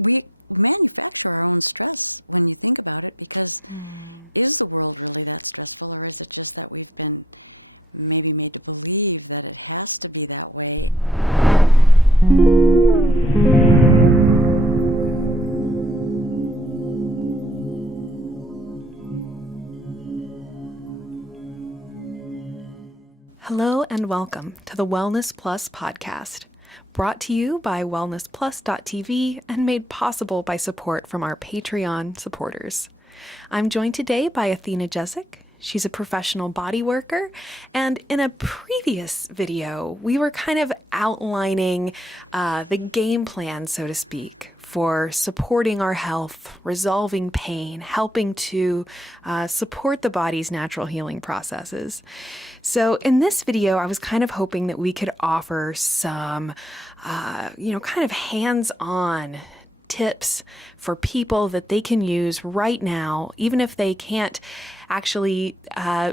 we manufacture our own stress when you think about it, because is the world really that stressful, or is it just that we've been maybe made to believe that it has to be that way? Hello and welcome to the Wellness Plus podcast, brought to you by wellnessplus.tv and made possible by support from our Patreon supporters. I'm joined today by Athena Jezik. She's a professional body worker, and in a previous video, we were kind of outlining the game plan, so to speak, for supporting our health, resolving pain, helping to support the body's natural healing processes. So in this video, I was kind of hoping that we could offer some, kind of hands-on tips for people that they can use right now, even if they can't actually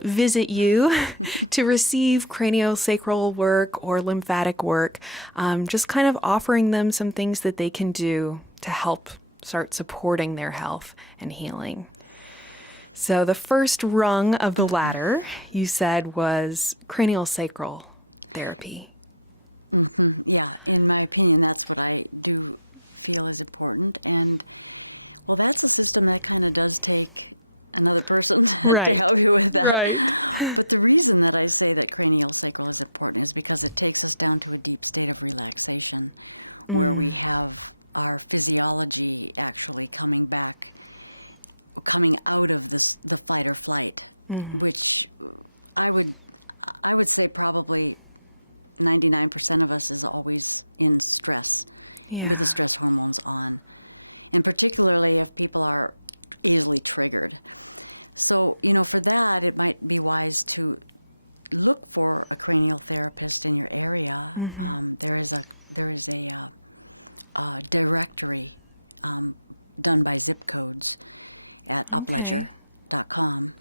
visit you to receive craniosacral work or lymphatic work, just kind of offering them some things that they can do to help start supporting their health and healing. So the first rung of the ladder, you said, was craniosacral therapy. Mm-hmm. Yeah, in my opinion, that's what I do feel is important. And, well, that's a system that kind of does take another person to help you with that. Right. But the reason that I say that craniosacral is important is because it takes us down to a deep state of relaxation where we have our physiology actually coming out of the fight or flight, which I would say probably 99% of us is always in stress with the stress hormones on, and particularly if people are easily triggered. So, for that, it might be wise to look for a cranial therapist in your area. There is a directory done by zip codes at upledger.com.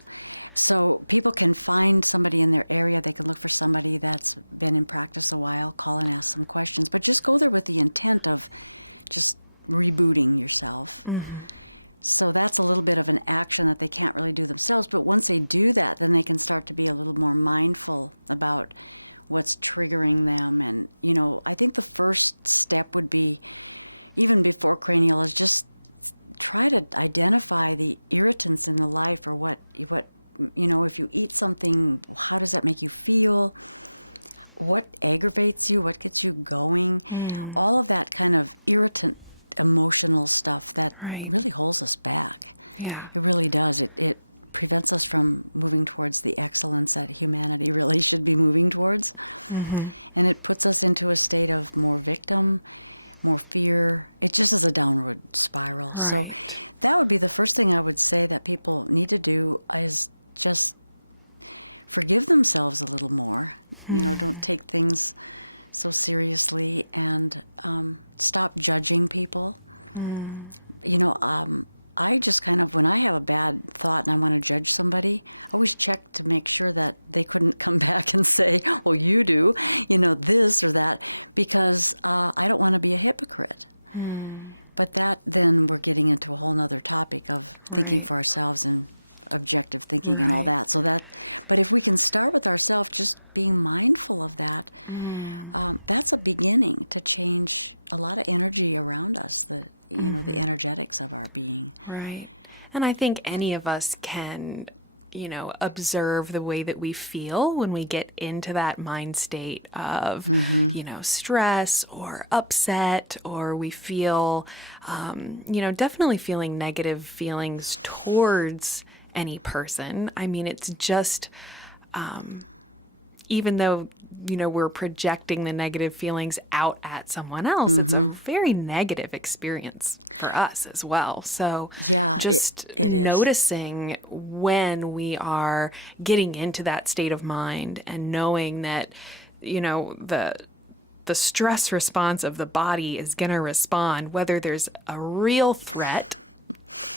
So people can find somebody in their area. They can look for somebody that's been in practice a while, call and ask some questions, but just go there with the intent of just rebooting yourself. So that's a little bit of an action that they can't really do themselves. But once they do that, then they can start to be a little more mindful about what's triggering them. And, I think the first step would be, even before cranial, is just try to identify the irritants in the life, or what if you eat something, how does that make you feel? What aggravates you? What gets you going? All of that kind of irritant emotional stuff that really holds us back. Yeah. It really does. It prevents us from moving towards the excellence that humanity really should be moving towards. And it puts us into a state of more victim, more fear. It just is a downward spiral. Right. So that would be the first thing I would say that people need to do, is just forgive themselves a little more. Don't take things so seriously, and stop judging people. I just kind of, when I have a bad thought and I want to judge somebody, I always check to make sure that they couldn't come back and say, well, you do, this or that, because I don't want to be a hypocrite. But that, then we're getting into a whole nother topic of thinking for ourselves and objective thinking and all that. But if we can start with ourselves, just being mindful of that, that's a beginning to change a lot of energy around us, the energetics of our being. Right. And I think any of us can, observe the way that we feel when we get into that mind state of, stress or upset, or we feel, definitely feeling negative feelings towards any person. I mean, it's just, even though, we're projecting the negative feelings out at someone else, it's a very negative experience for us as well. So just noticing when we are getting into that state of mind, and knowing that, the stress response of the body is going to respond, whether there's a real threat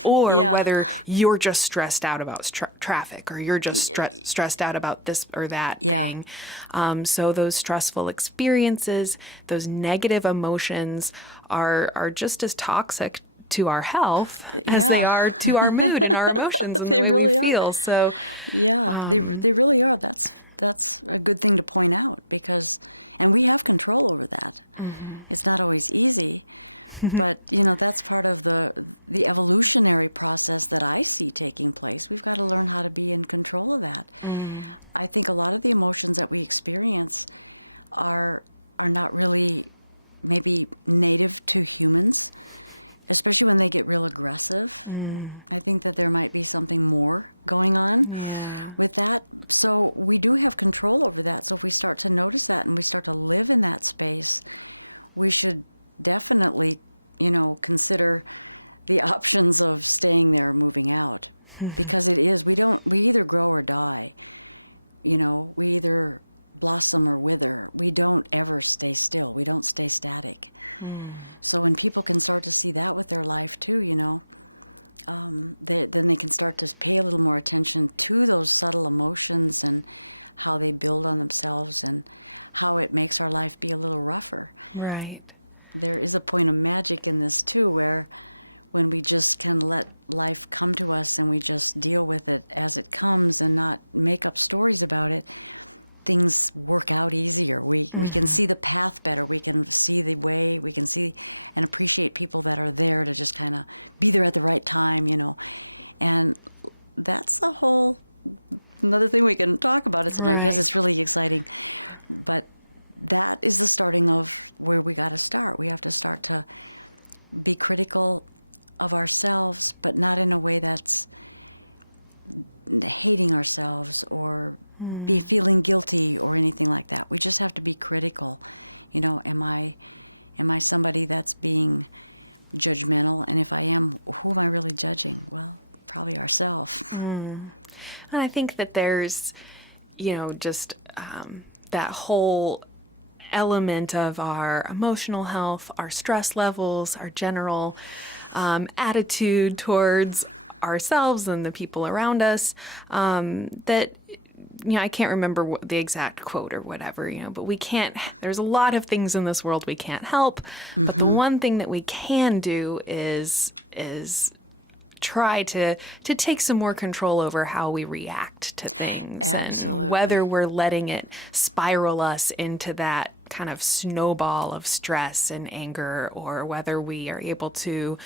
or Yeah. whether you're just stressed out about traffic, or you're just stressed out about this or that Yeah. thing. So those stressful experiences, those negative emotions are just as toxic to our health as they Yeah. are to our mood and our emotions and They the way really we are. feel. So Yeah, they really are. That's a good thing to point out, because, and we have control over that. It's not always easy, but that's part of the evolutionary process that I see taking place. We've got to learn how to be in control of that. I think a lot of the emotions that we experience are not really maybe native to humans, especially when they get real aggressive. I think that there might be something more going on with that. So we do have control over that. So if we start to notice that and we start to live in that space, we should definitely, consider the options of staying there or moving out. Because it is, we either grow or die. We either blossom or wither. We don't ever stay still. We don't stay static. So when people can start to see that with their life too, then they can start to pay a little more attention to those subtle emotions and how they build on themselves and how it makes our life be a little rougher. right. There is a point of magic in this too, where when we just can let life come to us and we just deal with it as it comes and not make up stories about it, things work out easier. We can see the path better. We can see the way. We can see and appreciate people that are there to just kind of be there at the right time, And that's another thing we can talk about it sometime, because it's really exciting. But that is the starting of where we got to start. We have to start to be critical of ourselves, but not in a way that's hating ourselves or be feeling guilty or anything like that. We just have to be critical. Am I somebody that's being judgmental? And if I am, who am I really judging? Well, probably ourselves. And I think that there's, just that whole element of our emotional health, our stress levels, our general attitude towards ourselves and the people around us, that I can't remember the exact quote or whatever, but there's a lot of things in this world we can't help, but the one thing that we can do is try to take some more control over how we react to things. Absolutely. And whether we're letting it spiral us into that kind of snowball of stress and anger, or whether we are able to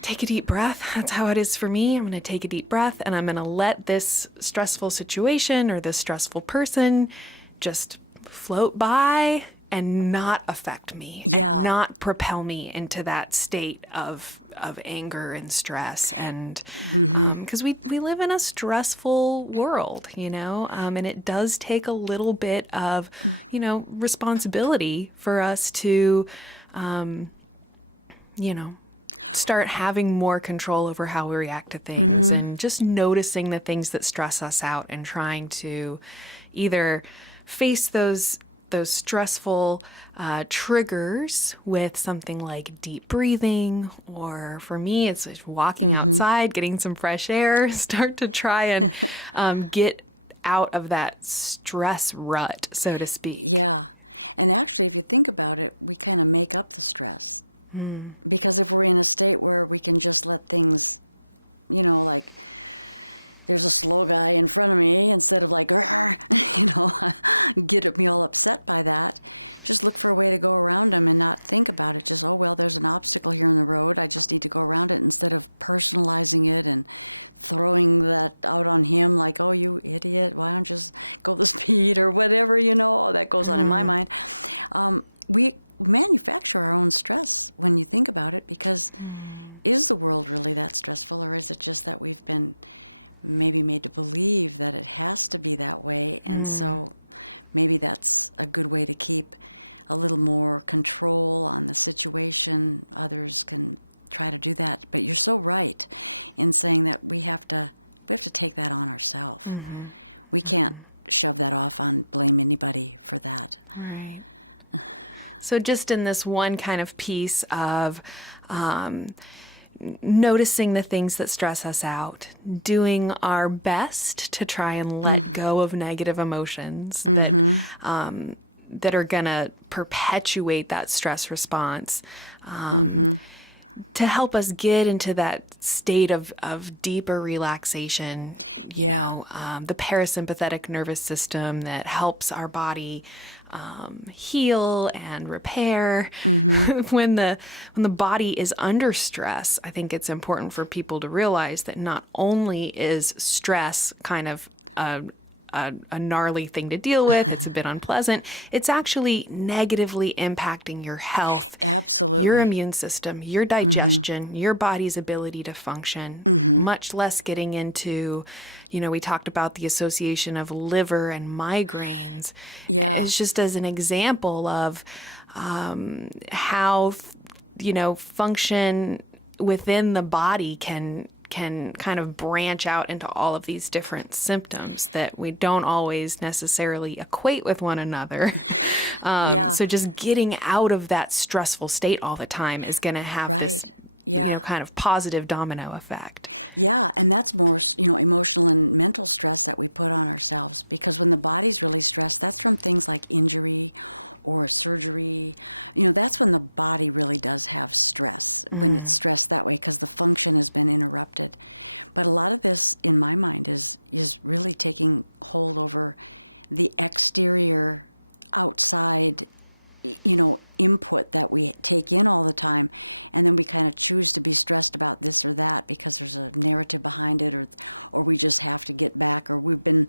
take a deep breath. That's how it is for me. I'm going to take a deep breath and I'm going to let this stressful situation or this stressful person just float by and not affect me. Yeah. And not propel me into that state of anger and stress. And because we live in a stressful world, and it does take a little bit of, responsibility for us to, start having more control over how we react to things, and just noticing the things that stress us out and trying to either face those stressful triggers with something like deep breathing, or for me, it's just walking outside, getting some fresh air, start to try and get out of that stress rut, so to speak. Yeah. And actually, if you think about it, we kind of make up the stress. Because if we're in a state where we can just let things, like there's a slow guy in front of me, instead of like, get me all upset by that, just look for a way to go around him and not think about it. Just, there's an obstacle here in the road. I just need to go around it, instead of personalizing it and throwing that out on him like, oh, you idiot, why don't you just go the speed or whatever, that goes on in my mind. We manufacture our own stress when you think about it, because is the world really that stressful, or is it just that we've been maybe made to believe that it has to be that way? And so maybe that's a good way to keep a little more control on the situation. Others can try to do that, but you're so right in saying that we have to take that on ourselves. We can't shove that off on, blame anybody for that. So just in this one kind of piece of noticing the things that stress us out, doing our best to try and let go of negative emotions that are going to perpetuate that stress response, to help us get into that state of deeper relaxation. The parasympathetic nervous system that helps our body heal and repair. When the body is under stress, I think it's important for people to realize that not only is stress kind of a gnarly thing to deal with, it's a bit unpleasant, it's actually negatively impacting your health. Absolutely. Your immune system, your digestion, your body's ability to function, much less getting into, we talked about the association of liver and migraines. It's just as an example of how, function within the body can kind of branch out into all of these different symptoms that we don't always necessarily equate with one another. So just getting out of that stressful state all the time is going to have this kind of positive domino effect. Yeah, and that's more, emotional and mental stress that we put on ourselves, because when the body's really stressed, that's from things like injury or surgery. That's when the body really does have stress, when it's stressed that way, because the function has been interrupted. But a lot of this, in my mind, is really taking hold over the exterior, outside, input that we take in all the time, and then we kind of choose to be stressed about this or that because there's a narrative behind it, or we just have to get back, or we're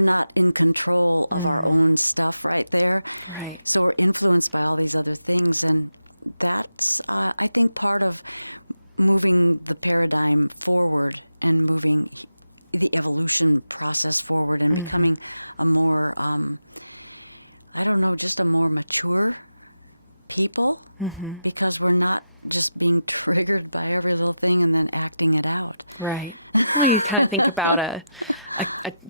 not in control of our own stuff right there. Right. So we're influenced by all these other things. And that's, I think, part of moving the paradigm forward and moving the evolution process forward and becoming a more, just a more mature people, because we're not just being triggered by every little thing and then acting it out. Right. You kind of think about a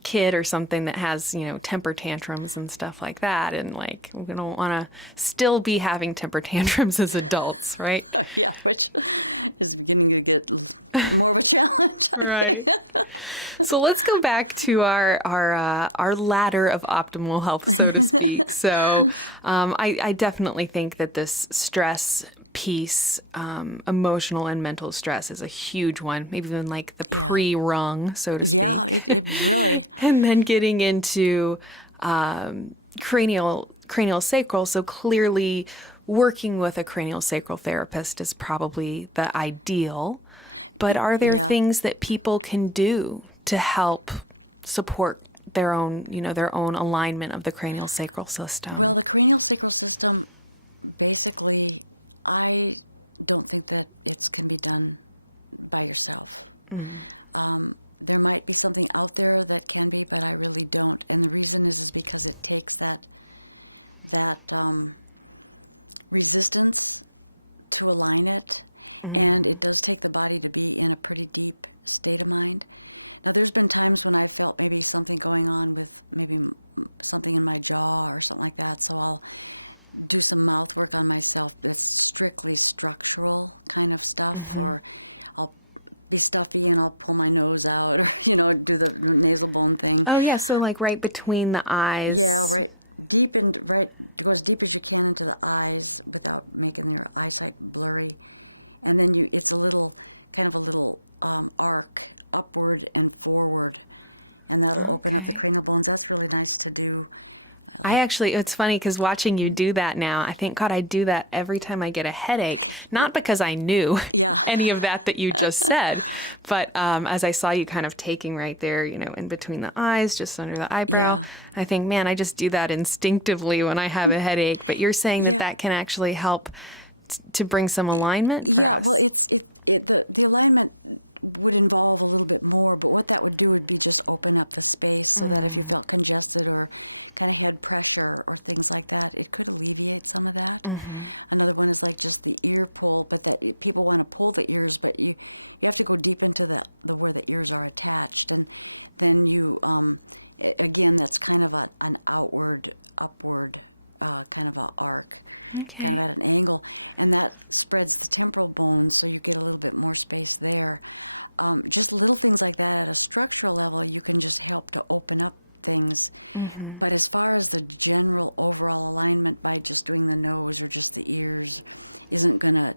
kid or something that has, temper tantrums and stuff like that. And like, we don't want to still be having temper tantrums as adults, right? Yeah, which is beginning to get more of a challenge. Right. So let's go back to our ladder of optimal health, so to speak. So I definitely think that this stress piece, emotional and mental stress, is a huge one, maybe even like the pre-rung, so to speak. Yeah, it really. And then getting into cranial sacral. So clearly working with a cranial sacral therapist is probably the ideal. But are there things that people can do to help support their own alignment of the cranial sacral system? Well, the cranial sacral system, basically, I don't think that it can be done by yourself. There might be something out there that can be, but I really don't. And the reason is because it takes that resistance to align it, and it does take the body to be in a pretty deep state of mind. Now, there's been times when I felt maybe something going on with maybe something in my jaw or something like that, so I'll do some mouth work on myself that's strictly structural kind of stuff, or I'll be stuffy and I'll pull my nose out, or do the nasal bone thing. Oh yeah, so like right between the eyes. Yeah, right go as deep as you can into the eyes without making your eyesight blurry, and then it's a little arc upward and forward, and that'll open up the cranial bones. That's really nice to do. It's funny because watching you do that now, I think, God, I do that every time I get a headache. Not because I knew any of that you just said, but as I saw you kind of taking right there, in between the eyes, just under the eyebrow, I think, man, I just do that instinctively when I have a headache. But you're saying that can actually help to bring some alignment? Yeah, well, the alignment would involve a little bit more, but what that would do would be just open up the space so that if you felt congested or kind of head pressure or things like that, it could alleviate some of that. Another one is like just the ear pull, but that people want to pull the ears, but you have to go deep into the where the ears are attached, and then you again, that's kind of an outward upward kind of a arc, Okay. kind of at an angle, and that spreads the temporal bone, so you get a little bit more space there. Just little things like that at a structural level, you can just help to open up things. But as far as the general overall alignment by just doing the nose or just the ears isn't going to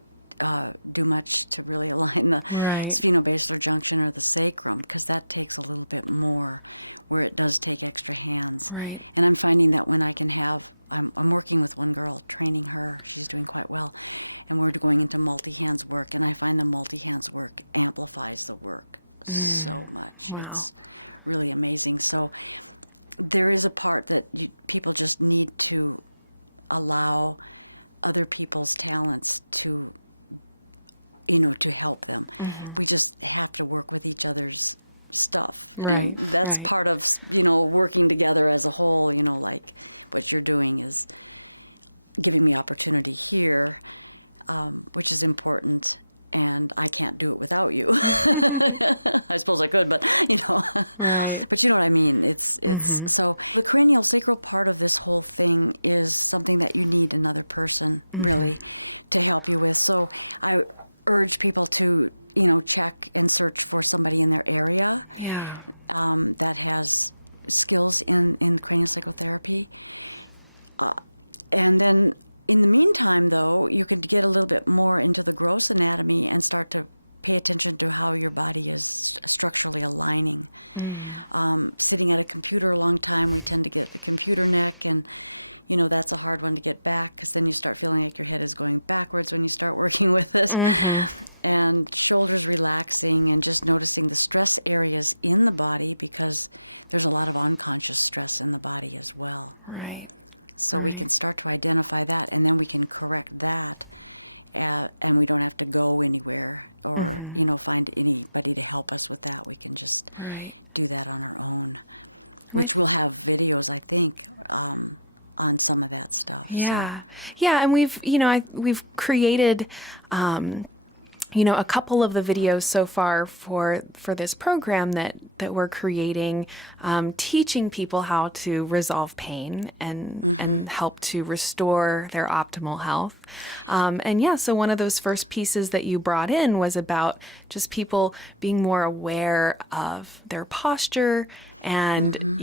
do much to really align the Right. sphenoبasilar junction or the sacrum, because that takes a little bit more, where it does take extra hands. Right. And I'm finding that when I can have, I'm working with one girl, training her, she's doing quite well, and we're going into multi-hands work, and I find the multi-hands work amplifies the work so much. Wow. It's really amazing. So there is a part that people just need to allow other people's talents to, to help them. We just have to work with each other's stuff. Right, And that's right. part of, working together as a whole, like what you're doing is giving me opportunity here, which is important. And I can't do it without you. I suppose I could, but Right. but you know what I mean. It's so the cranial sacral part of this whole thing is something that you need another person really to help you with. So I urge people to check and search for somebody in their area Yeah. that has skills in craniosacral therapy. And then in the meantime, though, you can get a little bit more into the gross anatomy and start to pay attention to how your body is structurally aligning. Sitting at a computer a long time, we tend to get the computer neck, and that's a hard one to get back, because then you start feeling like your head is going backwards when you start working with it. And shoulders relaxing and just noticing the stress areas in the body, because there's a lot of unconscious stress in the body as well. Right. So we can start to identify that, and then we can correct that, and we don't have to go anywhere or find anybody to help us with that. We can just do that on our own, which we'll have videos, I think, on some of that stuff. Yeah. Yeah. And we've created, a couple of the videos so far for this program that we're creating, teaching people how to resolve pain and help to restore their optimal health. So one of those first pieces that you brought in was about just people being more aware of their posture and,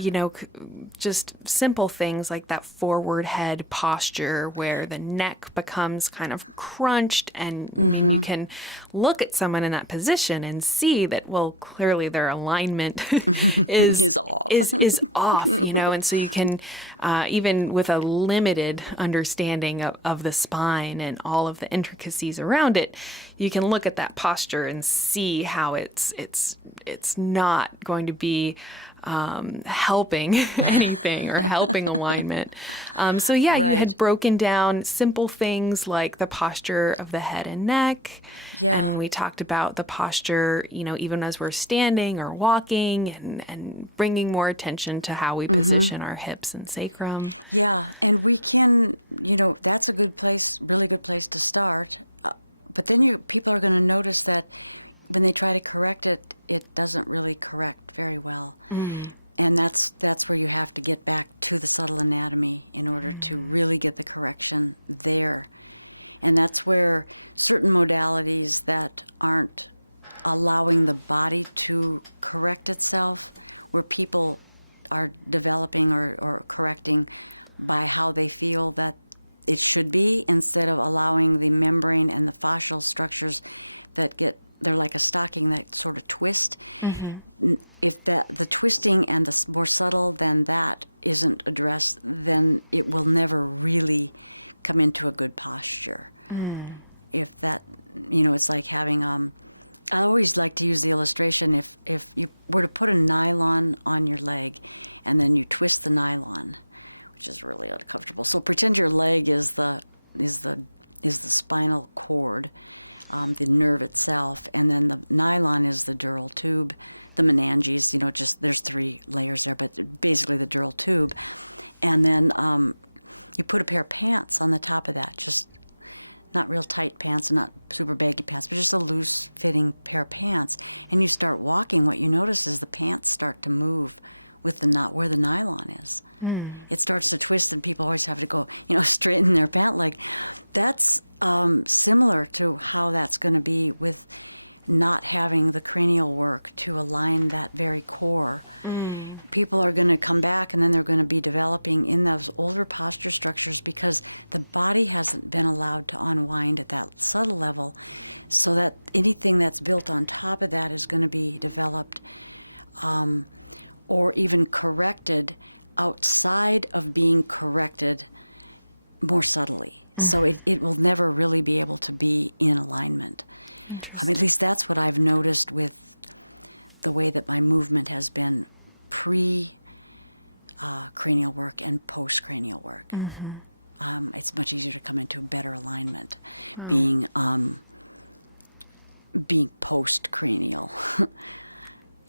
just simple things like that forward head posture where the neck becomes kind of crunched, and you can look at someone in that position and see that, well, clearly their alignment is off. is off, and so you can, even with a limited understanding of the spine and all of the intricacies around it, you can look at that posture and see how it's not going to be helping anything or helping alignment. You had broken down simple things like the posture of the head and neck. Yeah. And we talked about the posture, even as we're standing or walking, and bringing more attention to how we position our hips and sacrum. Yeah, and we can, that's a good place, really good place to start. But then people are going to notice that when they try to correct it, it doesn't really correct very well. And that's where you have to get back to the subtle anatomy in order to really get the correction there. And that's where certain modalities that aren't allowing the body to correct itself, where people are developing or correcting by how they feel that it should be, instead of allowing the membrane and the fascial structures that they're like a stocking that sort of twist. If the twisting and the more subtle than that isn't addressed, then it will never really come into a good posture. If that, it's like having, I always like to use the illustration, if you were to put a nylon on your leg and then you twist the nylon, which is really uncomfortable. So pretend your leg is the spinal cord, the nerve itself, and then the nylon is the dural tube, the meninges, just there's 3 layers there, but basically the dural tube. And then you put a pair of pants on the top of that, just not real tight pants and not super baggy pants, but just a loose-fitting pair of pants. And you start walking, what you notice is the pants start to move with the knot where the nylon is. It starts to twist, and people always have to go, straighten their pant leg. That's similar to how that's going to be with not having the cranial work to align that very core. People are going to come back, and then they're going to be developing in those older posture structures because the body hasn't been allowed to unwind at that subtle level, so that anything that's built on top of that is going to be developed or even corrected outside of being corrected more subtly. So it will never really be able to be in alignment. At least that's what I've noticed with the way that my movement has been pre-cranial work and post-cranial work. It's much easier to come into better alignment being post-cranial.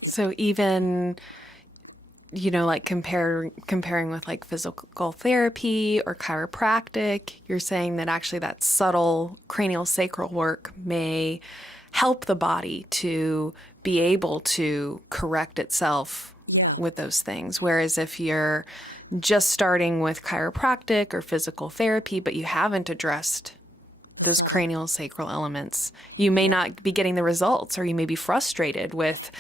So even, like comparing with like physical therapy or chiropractic, you're saying that actually that subtle cranial sacral work may help the body to be able to correct itself with those things. Whereas if you're just starting with chiropractic or physical therapy, but you haven't addressed those cranial sacral elements, you may not be getting the results, or you may be frustrated with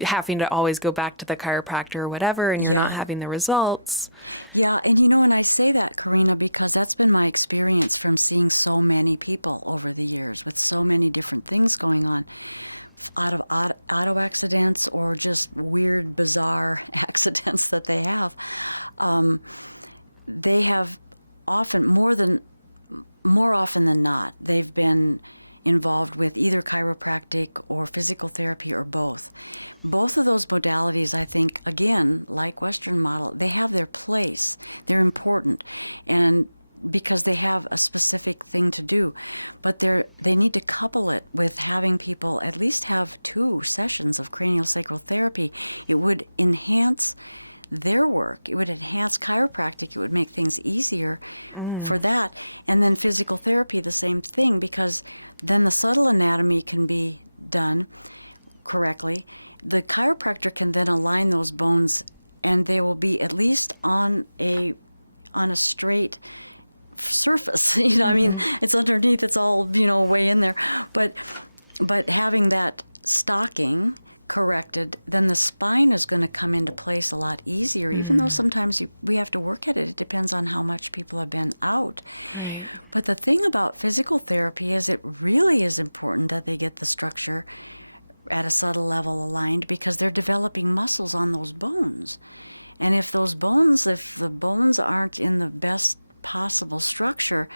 having to always go back to the chiropractor or whatever, and you're not having the results. Yeah, and and I say that, Karina, because that's been my experience from seeing so many people over the years with so many different things going on, out of auto accidents or just weird, bizarre accidents that they have. They have more often than not, they've been involved with either chiropractic or physical therapy or both. Both of those modalities, I think, again, like Western model, they have their place. They're important, and because they have a specific thing to do. But they need to couple it with having people at least have 2 sessions of cranial sacral therapy. It would enhance their work. It would enhance chiropractic. It would make things easier for that. And then physical therapy, the same thing, because then the subtle anatomy can be done correctly. The chiropractor can then align those bones, and they will be at least on a straight surface. It's underneath. It's all way in there. But having that stocking corrected, then the spine is going to come into place a lot easier, even though sometimes we have to work at it. It depends on how much people have been out. But the thing about physical therapy is it really is important that they get the structure at a subtle level aligned, because they're developing muscles on those bones. And if the bones aren't in the best possible structure,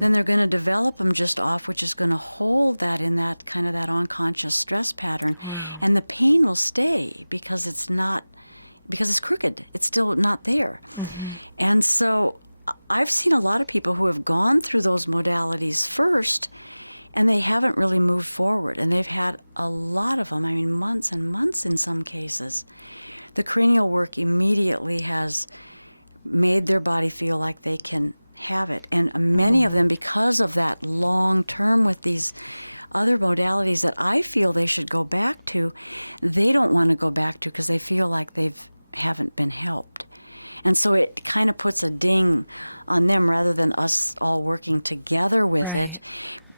then they're going to develop them just off, which is going to hold that in that kind of that unconscious stress pattern. And the pain will stay because it's crooked. It's still not there. And so I've seen a lot of people who have gone through those modalities first, and they haven't really moved forward. And they've had a lot of them, months and months in some cases. The cranial work immediately has made their body feel like they can have it. And many of them, because of that long term with these other modalities that I feel they should go back to, they don't want to go back to because they feel like they haven't been helped. And so it kind of puts a ding on them rather than us all working together with it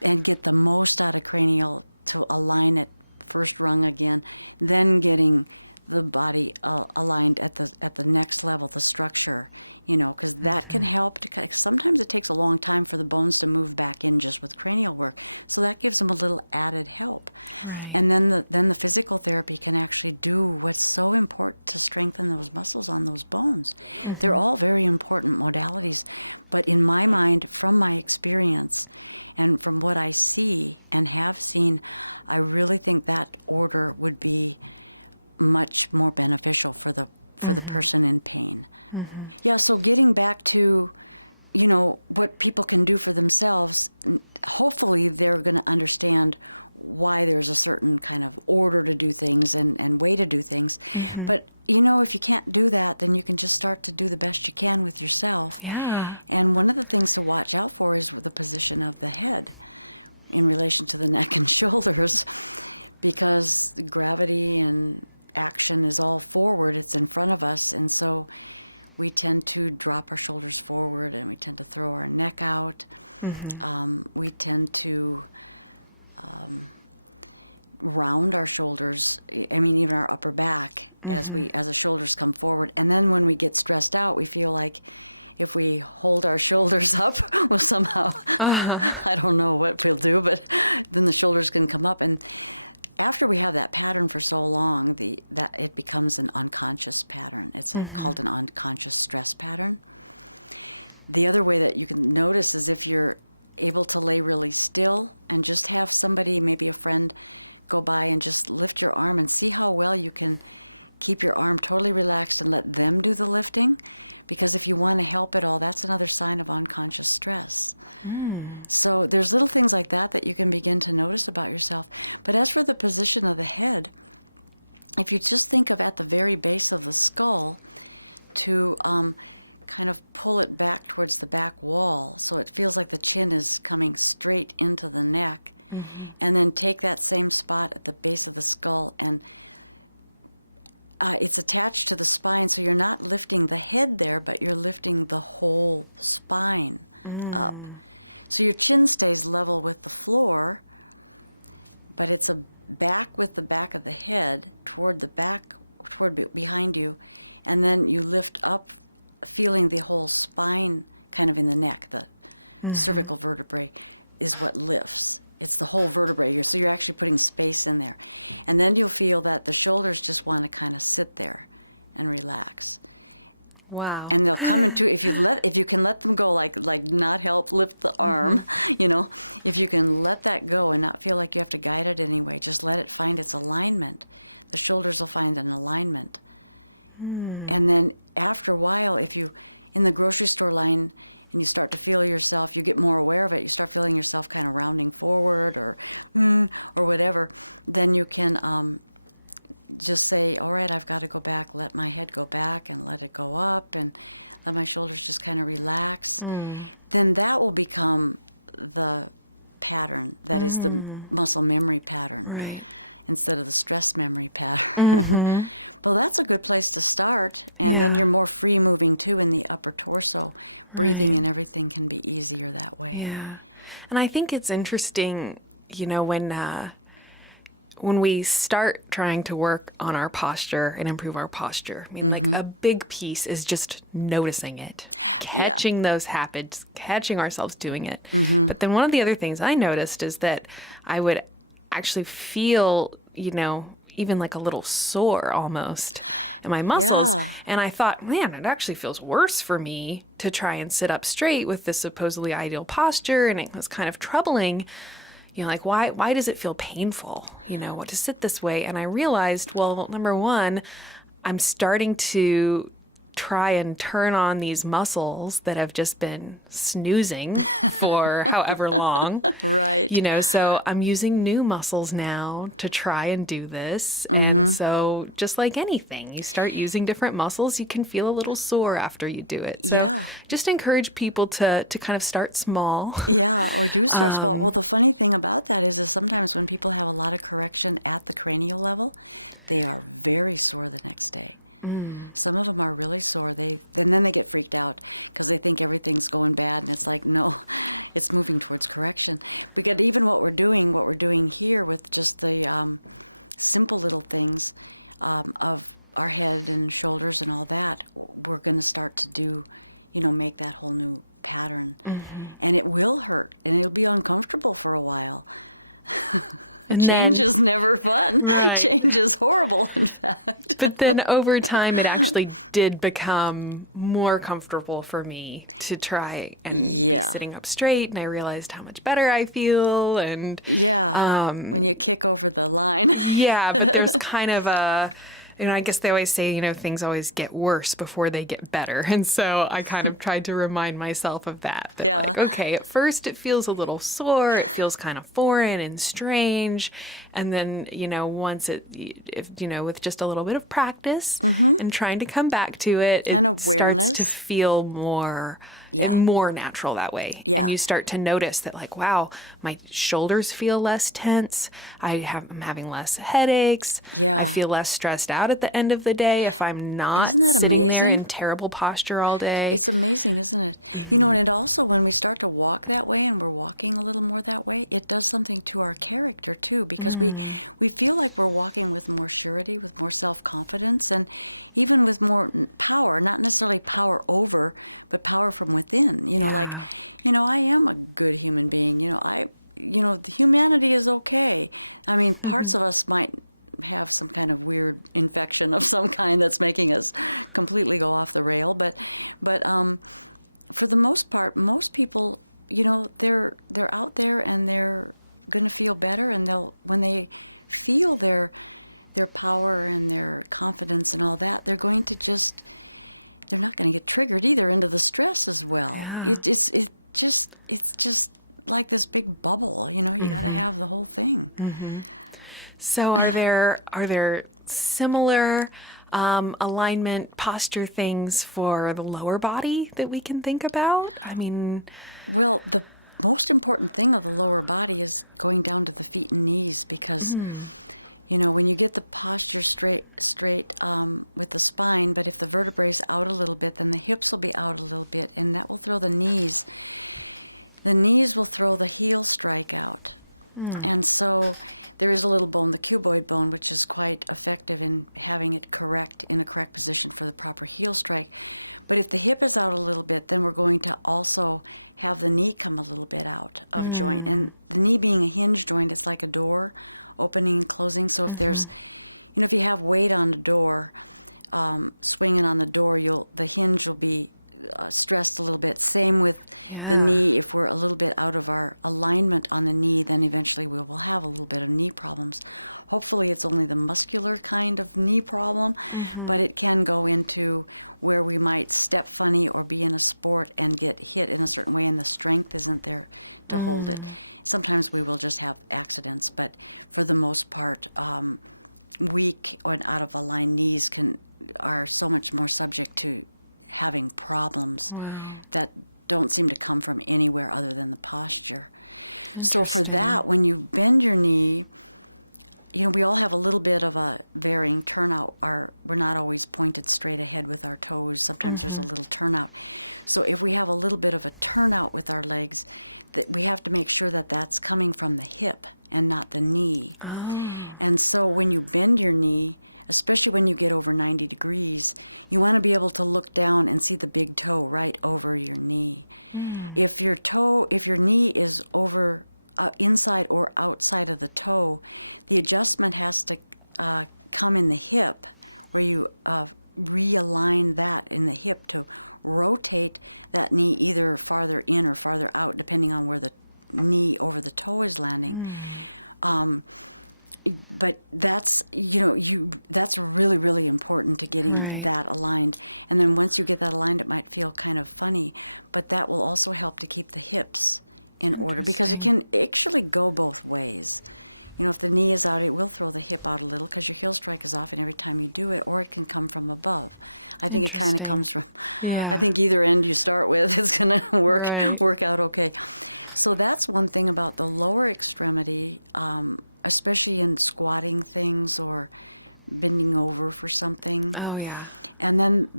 and get the most out of cranial to align it first rung again, then getting the body aligned at the next level, the structure, because that can help. Sometimes it takes a long time for the bones to move back in just with cranial work, so that gives them a little added help. And then the physical therapy can actually do what's so important to strengthen those muscles on those bones. They're all very important modalities, but in my mind, from my experience and from what I see and have seen, I really think that order would be much more beneficial for the person in pain. Yeah, so getting back to, what people can do for themselves, hopefully they're going to understand why there's a certain kind of order to do things and way to do things. But, if you can't do that, then you can just start to do the best you can with yourself. Yeah. And one of the things to watch out for is the position of the head in relation to the neck and shoulders, because gravity and action is all forward. It's in front of us. And so we tend to drop our shoulders forward and we tend to throw our neck out. We tend to round our shoulders, even our upper back as the shoulders come forward. And then when we get stressed out, we feel like if we hold our shoulders up, we'll somehow, I don't know what we'll do, but then the shoulders can come up. And after we have that pattern for so long, that it becomes an unconscious pattern. It's called an unconscious stress pattern. The other way that you can notice is if you're able to lay really still and just have somebody, maybe a friend, go by and just lift your arm and see how well you can keep your arm totally relaxed and let them do the lifting. Because if you want to help at all, that's another sign of unconscious stress. So there's little things like that you can begin to notice about yourself. But as for the position of the head, if you just think of at the very base of the skull to kind of pull it back towards the back wall so it feels like the chin is coming straight into the neck, and then take that same spot at the base of the skull and it's attached to the spine, so you're not lifting the head there, but you're lifting the whole spine up. So your chin stays level with the floor, but it's a back with the back of the head toward behind you, and then you lift up, feeling the whole spine kind of in the neck. The cervical vertebrae is what lifts. It's the whole vertebrae, so you're actually putting space in there. And then you'll feel that the shoulders just want to kind of sit there and relax. Wow. And they'll come into, if you can let them go, like not help lift the arm, if you can let that go and not feel like you have to guide it anyway, just let it find its alignment. The shoulders will find an alignment. And then after a while, if you, in the grocery store line, and you start to feel yourself, you get more aware of it, you start feeling yourself kind of rounding forward or whatever, then you can just say, all right, I've got to go back, let my head go back and let it go up and let my shoulders just kind of relax. Then that will become the pattern that is the muscle memory pattern instead of the stress memory pattern. Well, that's a good place to start. And then you're more free moving too in the upper torso. Breathing and everything can be easier that way. Yeah. And I think it's interesting, when we start trying to work on our posture and improve our posture, like a big piece is just noticing it, catching those habits, catching ourselves doing it. But then one of the other things I noticed is that I would actually feel, even like a little sore almost in my muscles. And I thought, man, it actually feels worse for me to try and sit up straight with this supposedly ideal posture. And it was kind of troubling, like why does it feel painful, to sit this way? And I realized, well, number one, I'm starting to try and turn on these muscles that have just been snoozing for however long. Right. So I'm using new muscles now to try and do this. And so just like anything, you start using different muscles, you can feel a little sore after you do it. So just encourage people to kind of start small. Yeah, or do start small. Well, the funny thing about that is sometimes when people have a lot of correction at the cranial level, they are very sore the next day. Some of them are really sore. And then they get freaked out because they think everything's going bad, and it's like, no, it's moving towards correction. Because even what we're doing here with just the simple little things of our head and shoulders and all that, we're going to start to do, make that whole new pattern. And it will hurt, and it'll be uncomfortable for a while. Change is never fun. Right. Change is horrible, in fact. But then over time, it actually did become more comfortable for me to try and be sitting up straight. And I realized how much better I feel. And when you kick over the line. But there's kind of I guess they always say, things always get worse before they get better. And so I kind of tried to remind myself of that. Yeah. Like, okay, at first it feels a little sore. It feels kind of foreign and strange. And then, once with just a little bit of practice and trying to come back to it, And it awareness. starts to feel more Yeah. more natural that way. Yeah. And you start to notice that, like, wow, my shoulders feel less tense. I'm having less headaches. Yeah. I feel less stressed out at the end of the day if I'm not Isn't that sitting there amazing? in terrible posture all day. It's amazing, isn't it? And also when we start to walk that way and we're walking a little more that way, it does something to our character too, because we feel like we're walking with more surety, with more self-confidence, and even with more power, not necessarily power over, but power from within. Like, I am a good human being. The humanity is okay. I mean, parts of us might have some kind of weird infection of some kind that's making us completely go off the rail. But for the most part, most people, they're out there and they're going to feel better, and when they feel their power and their confidence and all that, they're going to they're not going to get triggered either into the stress as well. Yeah. It's just like this big bubble, you got to have the whole thing. So are there similar alignment posture things for the lower body that we can think about? I mean, Well, the most important thing of the lower body is going down to the feet and knees, because when you get the posture straight with the spine, but if the vertebrae's out a little bit, then the hips will be out a little bit, and that will throw the knees. The knees will throw the heel strike out. And so there is a little bone, the cuboid bone, which is quite effective in having it in a correct position for the proper heel strike. But if the hip is out a little bit, then we're going to also have the knee come a little bit out of joint. And the knee being a hinge joint, it's like a door opening and closing. So if there's, if you have weight on the door, swinging on the door, the hinge will be stressed a little bit. Same with the knee. If we're a little bit out of our alignment on the knee, then eventually we will have a little bit of knee problems. Hopefully it's only the muscular kind of knee problem, but it can go into where we might step funny or be in a sport and get hit in a certain way and the strength isn't there to hold it. Sometimes we will just have accidents, but for the most part, weak or out of aligned knees are so much more subject to having problems that don't seem to come from anywhere other than the posture. So for that, when you bend your knee, we all have a little bit of a varying turnout. We're not always pointed straight ahead with our toes. Sometimes there's a little turnout. So if we have a little bit of a turnout with our legs, that we have to make sure that that's coming from the hip and not the knee. And so when you bend your knee, especially when you get over 90 degrees, you want to be able to look down and see the big toe right over your knee. If your knee is over inside or outside of the toe, the adjustment has to come in the hip, where you realign that in the hip to rotate that knee either farther in or farther out, depending on where the knee over the toe is landing. But that's that's really, really important to getting that aligned. And then once you get that aligned, it might feel kind of funny, but that will also help to keep the hips in order, because it can actually go both ways. If the knee is out, it will throw the hip out a little because your heel strike is off, and every time you do it, or it can come from above. I think it kind of comes from. I think either end you start with is going to work out okay. So that's one thing about the lower extremity. Especially in squatting things or bending over for something. Oh, yeah. And then,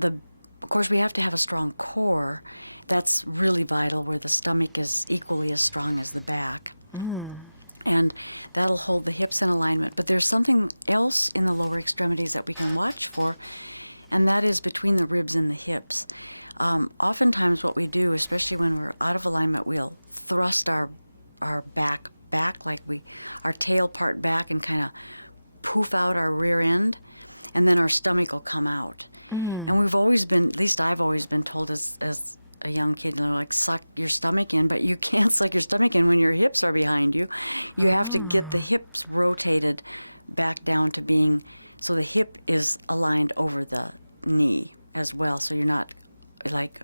of course, we have to have a strong core. That's really vital, where the stomach is equally as strong as the back. And that'll hold the hips in alignment. But there's something else in the lower extremities that we can watch for, and that is between the ribs and the hips. Oftentimes what we do, especially when we're out of alignment, we'll thrust our back, like our tail part back, and kind of poof out our rear end, and then our stomach will come out. And we've always been, at least I've always been told as a young kid, like, suck your stomach in, but you can't suck your stomach in when your hips are behind you. You have to get the hips rotated back down to being So the hip is aligned over the knee as well. So you're not like,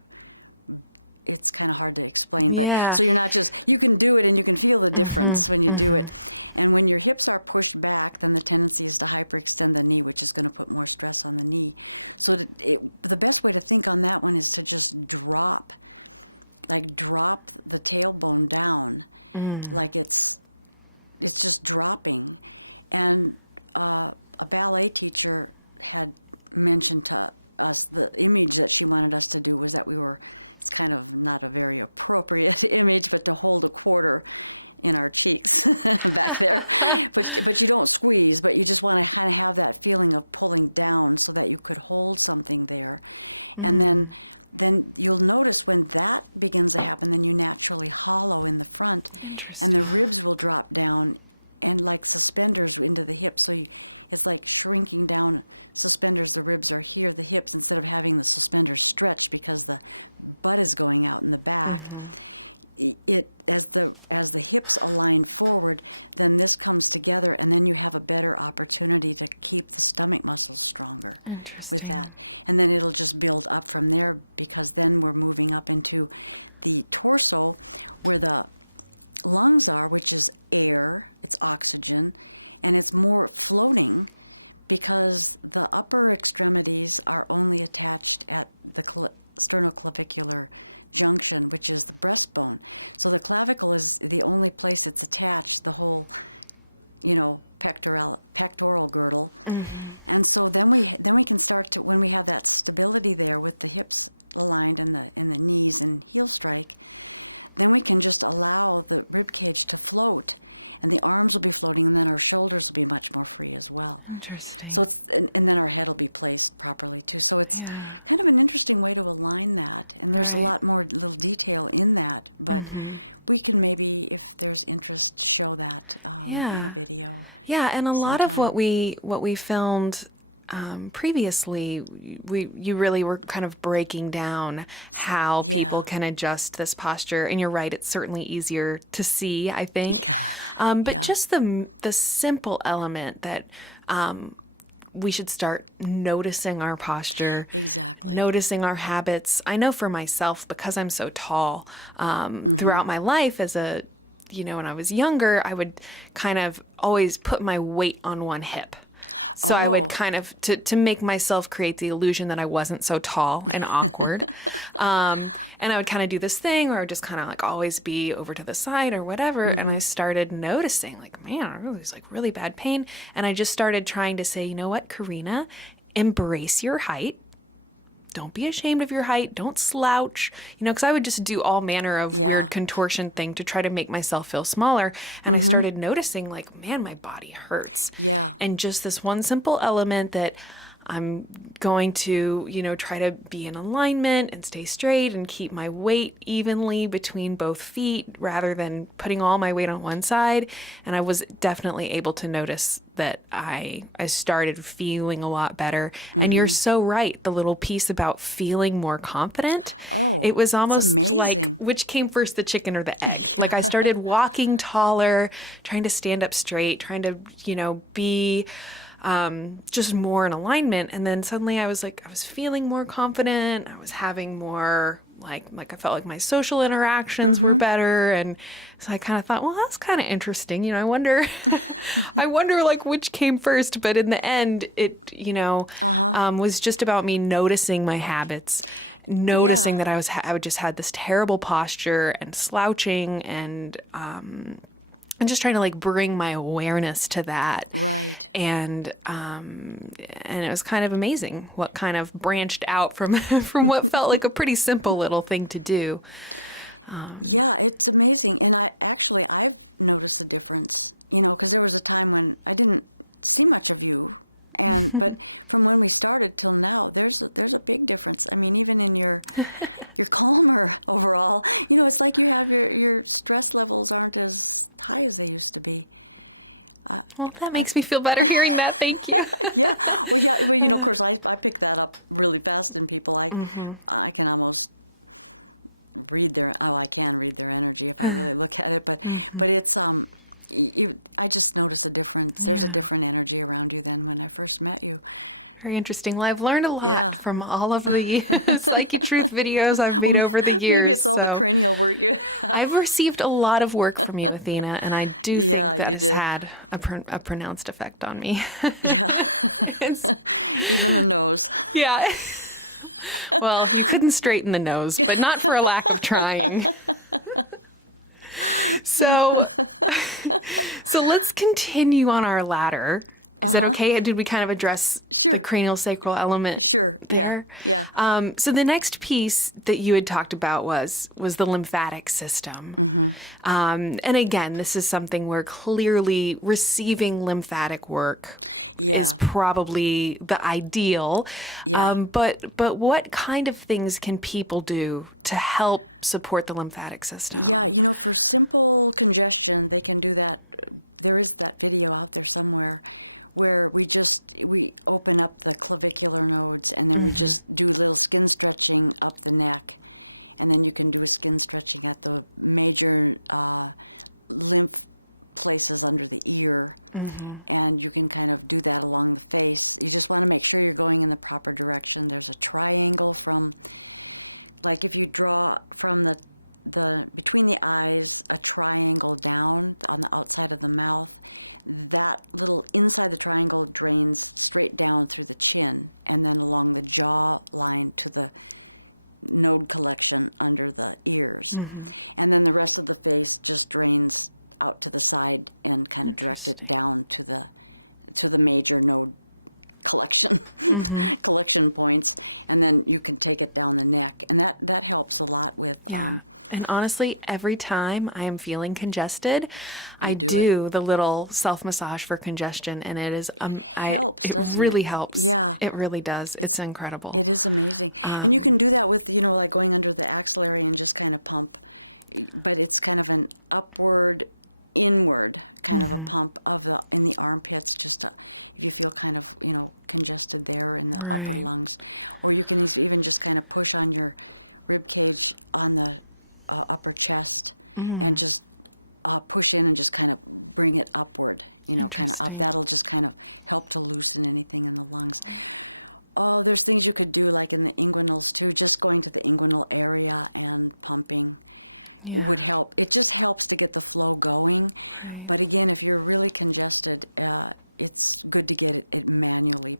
it's kind of hard to explain, but Yeah. so you're not just, you can do it and you can feel the difference when you do it. And when your hips are pushed back, then the tendency is to hyperextend the knee, which is going to put more stress on the knee. So the best way to think on that one is to just drop the tailbone down, like it's just dropping. And a ballet teacher had mentioned to us the image that she wanted us to do was that it's kind of not a very appropriate image, but to hold a quarter in our cheeks back there. But you don't squeeze, but you just want to kind of have that feeling of pulling down so that you could hold something there. And then you'll notice when that begins to happen, then you naturally hollow in the front, and the ribs will drop down and like suspenders into the hips. So it's like shrinking down suspenders. The ribs are here, the hips, instead of having the suspenders stretched because the butt is going out in the back. As the hips align forward, then this comes together, and then you have a better opportunity to keep the stomach muscles stronger with that. And then it'll just build up from there, because then we're moving up into the torso where the lungs are, which is air, it's oxygen, and it's more floating because the upper extremities are only attached at the sternoclavicular junction, which is the breastbone. So the clavicle is the only place it's attached, the whole, pectoral girdle. And so then we can start to, when we have that stability there with the hips aligned and the knees and heel strike, then we can just allow the rib cage to float, and the arms will be floating, and then our shoulders will be much more free as well. Interesting. So and then our head will be placed properly too. So it's kind of an interesting way to align that, and there's a lot more little detail in that, but we can maybe, if there's interest, show that in a video. Yeah, and a lot of sometime. what we filmed previously, you really were kind of breaking down how people can adjust this posture, and you're right, it's certainly easier to see, I think. But just the simple element that we should start noticing our posture. Exactly. Noticing our habits. I know for myself, because I'm so tall, throughout my life when I was younger, I would kind of always put my weight on one hip. So I would kind of, to make myself create the illusion that I wasn't so tall and awkward. And I would kind of do this thing, or I would just kind of like always be over to the side or whatever. And I started noticing, like, man, I was like really bad pain. And I just started trying to say, you know what, Karina, embrace your height. Don't be ashamed of your height. Don't slouch. Because I would just do all manner of weird contortion thing to try to make myself feel smaller. And I started noticing, like, man, my body hurts. Yeah. And just this one simple element that I'm going to, try to be in alignment and stay straight and keep my weight evenly between both feet rather than putting all my weight on one side. And I was definitely able to notice that I started feeling a lot better. And you're so right. The little piece about feeling more confident. Oh, it was almost it's amazing. like, which came first, the chicken or the egg? Like, I started walking taller, trying to stand up straight, trying to, be just more in alignment. And then suddenly I was feeling more confident. I was having more, like I felt like my social interactions were better. And so I kind of thought, well, that's kind of interesting. I wonder, like, which came first. But in the end, it, was just about me noticing my habits, noticing that I would just had this terrible posture and slouching and just trying to like bring my awareness to that. Right. And it was kind of amazing what kind of branched out from what felt like a pretty simple little thing to do. Yeah, it's amazing. And I've noticed a difference, because there was a time when I didn't see much of you. But from when we started till now, there's a big difference. I mean, even in you're calmer overall. It's like you have your stress levels aren't as high as they used to be. Well, that makes me feel better hearing that. Thank you. Yeah. Well, of course, I pick that up really fast in people. I can almost I can read their energy if I really look at it. But it's I just notice a difference. There's a different energy around you than when I first met you. Very interesting. Well, I've learned a lot Yeah. from all of the Psychic Truth videos I've made over the years. Maybe it's all the cranial work. I've received a lot of work from you, Athena, and I do think Yeah, that you has did. had a pronounced effect on me. Yeah. Even the nose. Yeah. Well, you couldn't straighten the nose, but not for a lack of trying. So let's continue on our ladder. Is that okay? Did we kind of address Sure. the cranial sacral element? Sure. There? Yeah. So the next piece that you had talked about was the lymphatic system. Mm-hmm. And again, this is something where clearly receiving lymphatic work Yeah. is probably the ideal. Yeah. But what kind of things can people do to help support the lymphatic system? Yeah, for simple congestion, they can do that. There is that video out there somewhere where we open up the clavicular nodes and then we just do a little skin stretching up the neck. And then you can do a skin stretching at the major lymph places under the ear. And you can kind of do that along the face. You just want to make sure you're going in the proper direction. There's a triangle from, like if you draw from the between the eyes, a triangle down on the outside of the mouth, that little inside the triangle drains straight down through the chin and then along the jaw line to the node collection under the ears. And then the rest of the face just drains out to the side and kind of directed down to the major node collection collection points, and then you can take it down the neck, and that helps a lot with And honestly, every time I am feeling congested, I do do the little self-massage for congestion, and it is helps, it doesn't really it? helps. Yeah. It really does. It's incredible. it is amazing. And you can do that with like going under the axillary and just kind of pump, but it's kind of an upward inward kind of a pump in the armpits, just if you feel kind of congested there in the upper lungs, or you can even just kind of push on your rib cage on the upper chest and just push in and just kind of bring it upward, kind of up. That'll just kind of help to loosen anything in the lungs. Oh, there's things you could do like in the inguinals too, just going to the inguinal area and pumping would help. It just helps to get the flow going. But again, if you're really congested, it's good to get it manually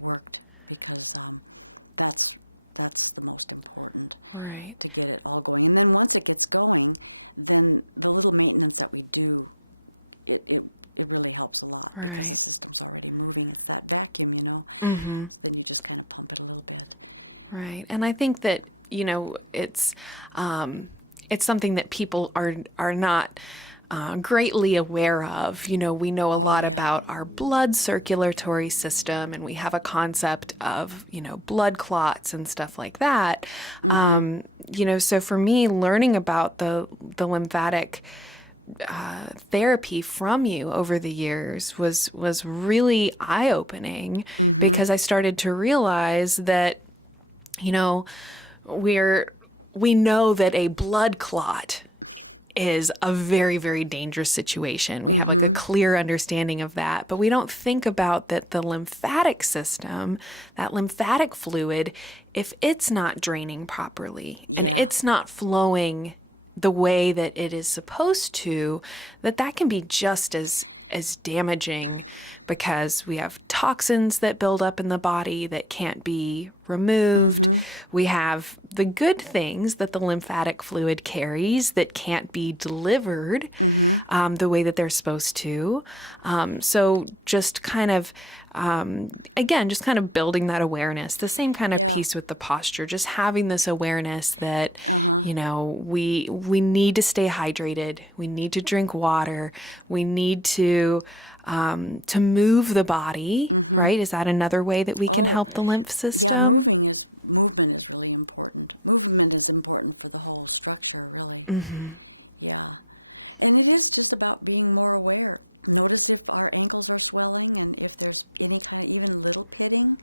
worked, because that's the most important, to get it all going. And then once it gets going, then the little maintenance that we do, it really helps a lot, because the system's already moving. It's that vacuum, So then you just kind of pump it a little bit. Right. And I think that, it's something that people are not greatly aware of. We know a lot about our blood circulatory system, and we have a concept of, blood clots and stuff like that. So for me, learning about the lymphatic therapy from you over the years was really eye-opening, because I started to realize that, we know that a blood clot is a very, very dangerous situation. We have like a clear understanding of that, but we don't think about that the lymphatic system, that lymphatic fluid, if it's not draining properly and it's not flowing the way that it is supposed to, that can be just as damaging, because we have toxins that build up in the body that can't be removed. We have the good things that the lymphatic fluid carries that can't be delivered the way that they're supposed to. So just kind of, again, just kind of building that awareness, the same kind of piece with the posture, just having this awareness that, we need to stay hydrated. We need to drink water. We need to move the body, right? Is that another way that we can help the lymph system? Yeah, movement is really important. Movement is important for the whole structure, really. Yeah. And it is just about being more aware. Notice if our ankles are swelling, and if there's any kind of even little pitting,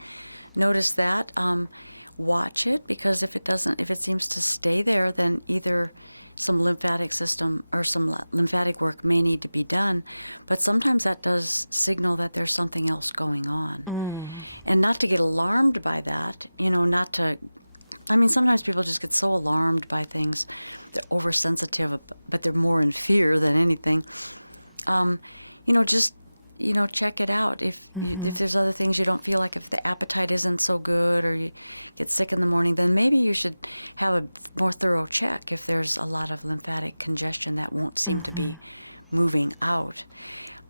notice that. Watch it, because if it seems to stay there, then either some lymphatic system or some lymphatic work may need to be done, but sometimes that does signal that there's something else going on. And not to get alarmed by that, sometimes people just get so alarmed by things. They're oversensitive, but they're more in fear than anything. Check it out. If there's other things you don't feel like, if the appetite isn't so good or you get sick in the morning, then maybe you should have a more thorough check if there's a lot of lymphatic congestion that won't seem to be moving out.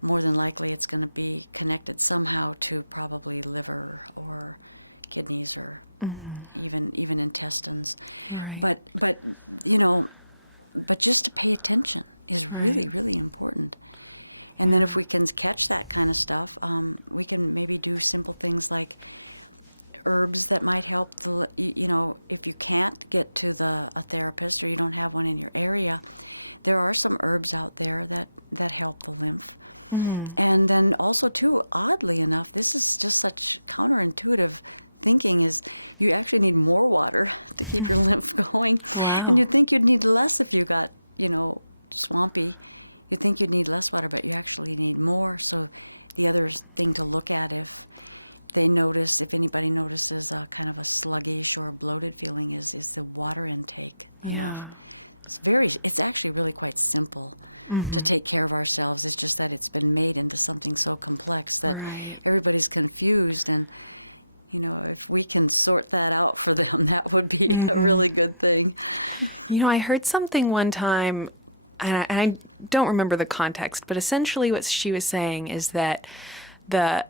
More than likely it's going to be connected somehow to probably liver or kidneys or even intestines. Right. But just to pay attention is really, really important. And then if we can catch that kind of stuff, we can maybe do simple things like herbs that might help if you can't get to a therapist or you don't have one in your area, there are some herbs out there that help the lymph. And then also too, oddly enough, this is just such counterintuitive thinking, is you actually need more water to keep your lymph going. Wow. And you'd think you'd need less if you got, swampy. You think you'd need less water, but you actually need more. So the other thing to look at, if anybody notices a kind of a sluggish or a bloated feeling, is the water intake enough. It's actually really quite simple to take care of ourselves. It's just that it's been made into something so complex that everybody's confused. And, if we can sort that out for them, that would be a really good thing. I heard something one time, and I don't remember the context, but essentially what she was saying is that the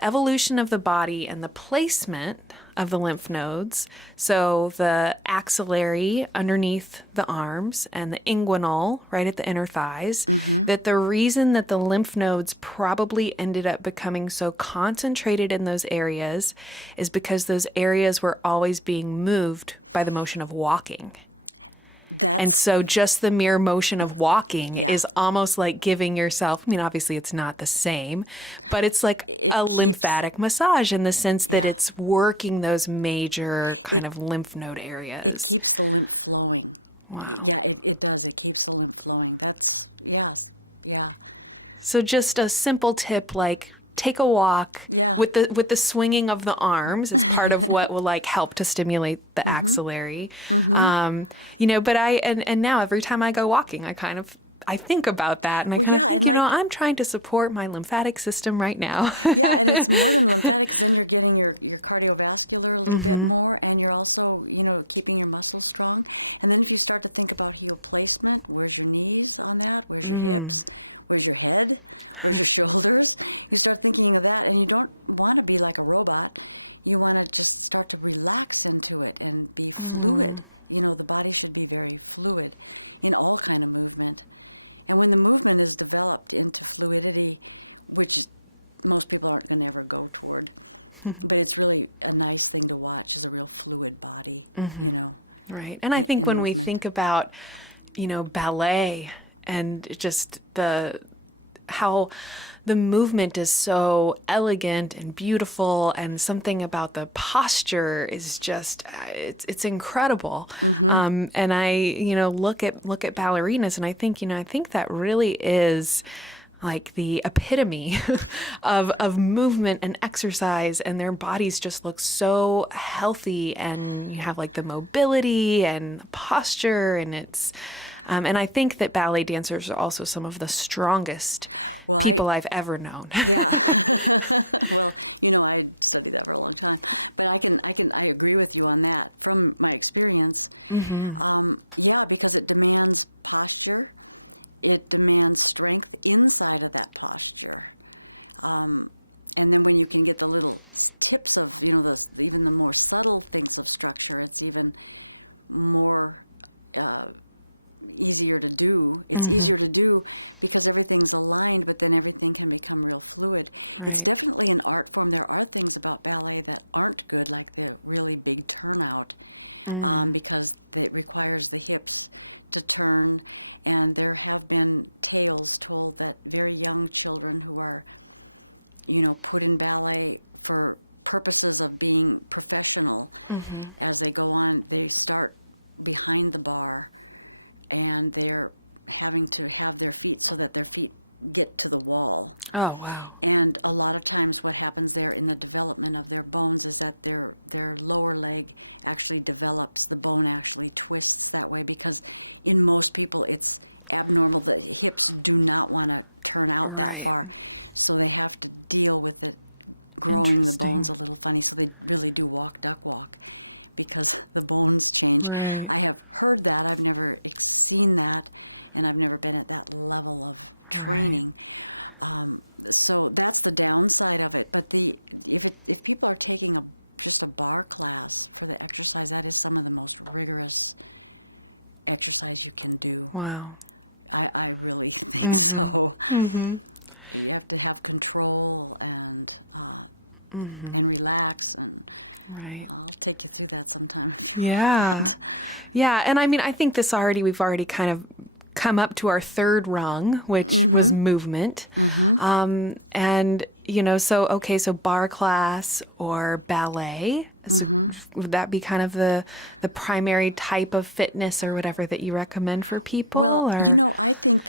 evolution of the body and the placement of the lymph nodes, so the axillary underneath the arms and the inguinal right at the inner thighs, that the reason that the lymph nodes probably ended up becoming so concentrated in those areas is because those areas were always being moved by the motion of walking. And so just the mere motion of walking is almost like giving yourself, obviously it's not the same, but it's like a lymphatic massage in the sense that it's working those major kind of lymph node areas. It keeps the lymph flowing. Wow. Yeah, it does. It keeps the lymph flowing. That's, yes, yeah. So just a simple tip, like take a walk with the swinging of the arms is part of what will help to stimulate the axillary. But and now every time I go walking, I think about that, and I'm trying to support my lymphatic system right now. Yeah, and it's more than lymphatic, because then you're getting your cardiovascular a little bit more, and you're also, keeping your muscles strong. And then if you start to think about heel placement, where's your knees on that? Where's your hips? Where's your head? Where's your shoulders? You start thinking of that, and you don't want to be like a robot. You want to just start to relax into it and be fluid. The body should be very fluid in all kind of movement. And when the movement is developed into fluidity, which most people aren't going to ever go toward, but it's really a nice thing to watch, is a real fluid body, Right. And I think when we think about, ballet and just how the movement is so elegant and beautiful, and something about the posture is just it's incredible. And I look at ballerinas, and I think that really is like the epitome of movement and exercise, and their bodies just look so healthy, and you have like the mobility and the posture, and it's and I think that ballet dancers are also some of the strongest people I've ever known. Yeah. Well, I studied that for a long time, but I agree with you on that from my experience. Because it demands posture. It demands strength inside of that posture. And then when you can get the little tips of, even the more subtle things of structure, it's even more easier to do. It's easier to do because everything's aligned, but then everything can become real fluid. Right. It's definitely an art form. There are things about ballet that aren't good, like the really big turnout, because it requires the hips to turn. And there have been tales told that very young children who are, put in ballet for purposes of being professional, as they go on, they start behind the bar and they're having to have their feet so that their feet get to the wall. Oh, wow. And a lot of times what happens there in the development of their bones is that their lower leg actually develops, the bone actually twists that way, because in most people it's abnormal. The hips do not want to turn out that Right. far, so they have to deal with it growing the bones a little funny, so they really do walk duck walk because the bones change. Right. I have heard that. I've never seen that, and I've never been at that level of training. So that's the downside of it. But if people are taking just a bar class for the exercise, that is some of the most rigorous exercise you can do. Wow. I really think so. You have to have control and relax, and Right. I'll take you through that sometime if you Yeah. want. Yeah, and I mean, I think we've already kind of come up to our third rung, which was movement. And, so bar class or ballet, so would that be kind of the primary type of fitness or whatever that you recommend for people? Well, or? I think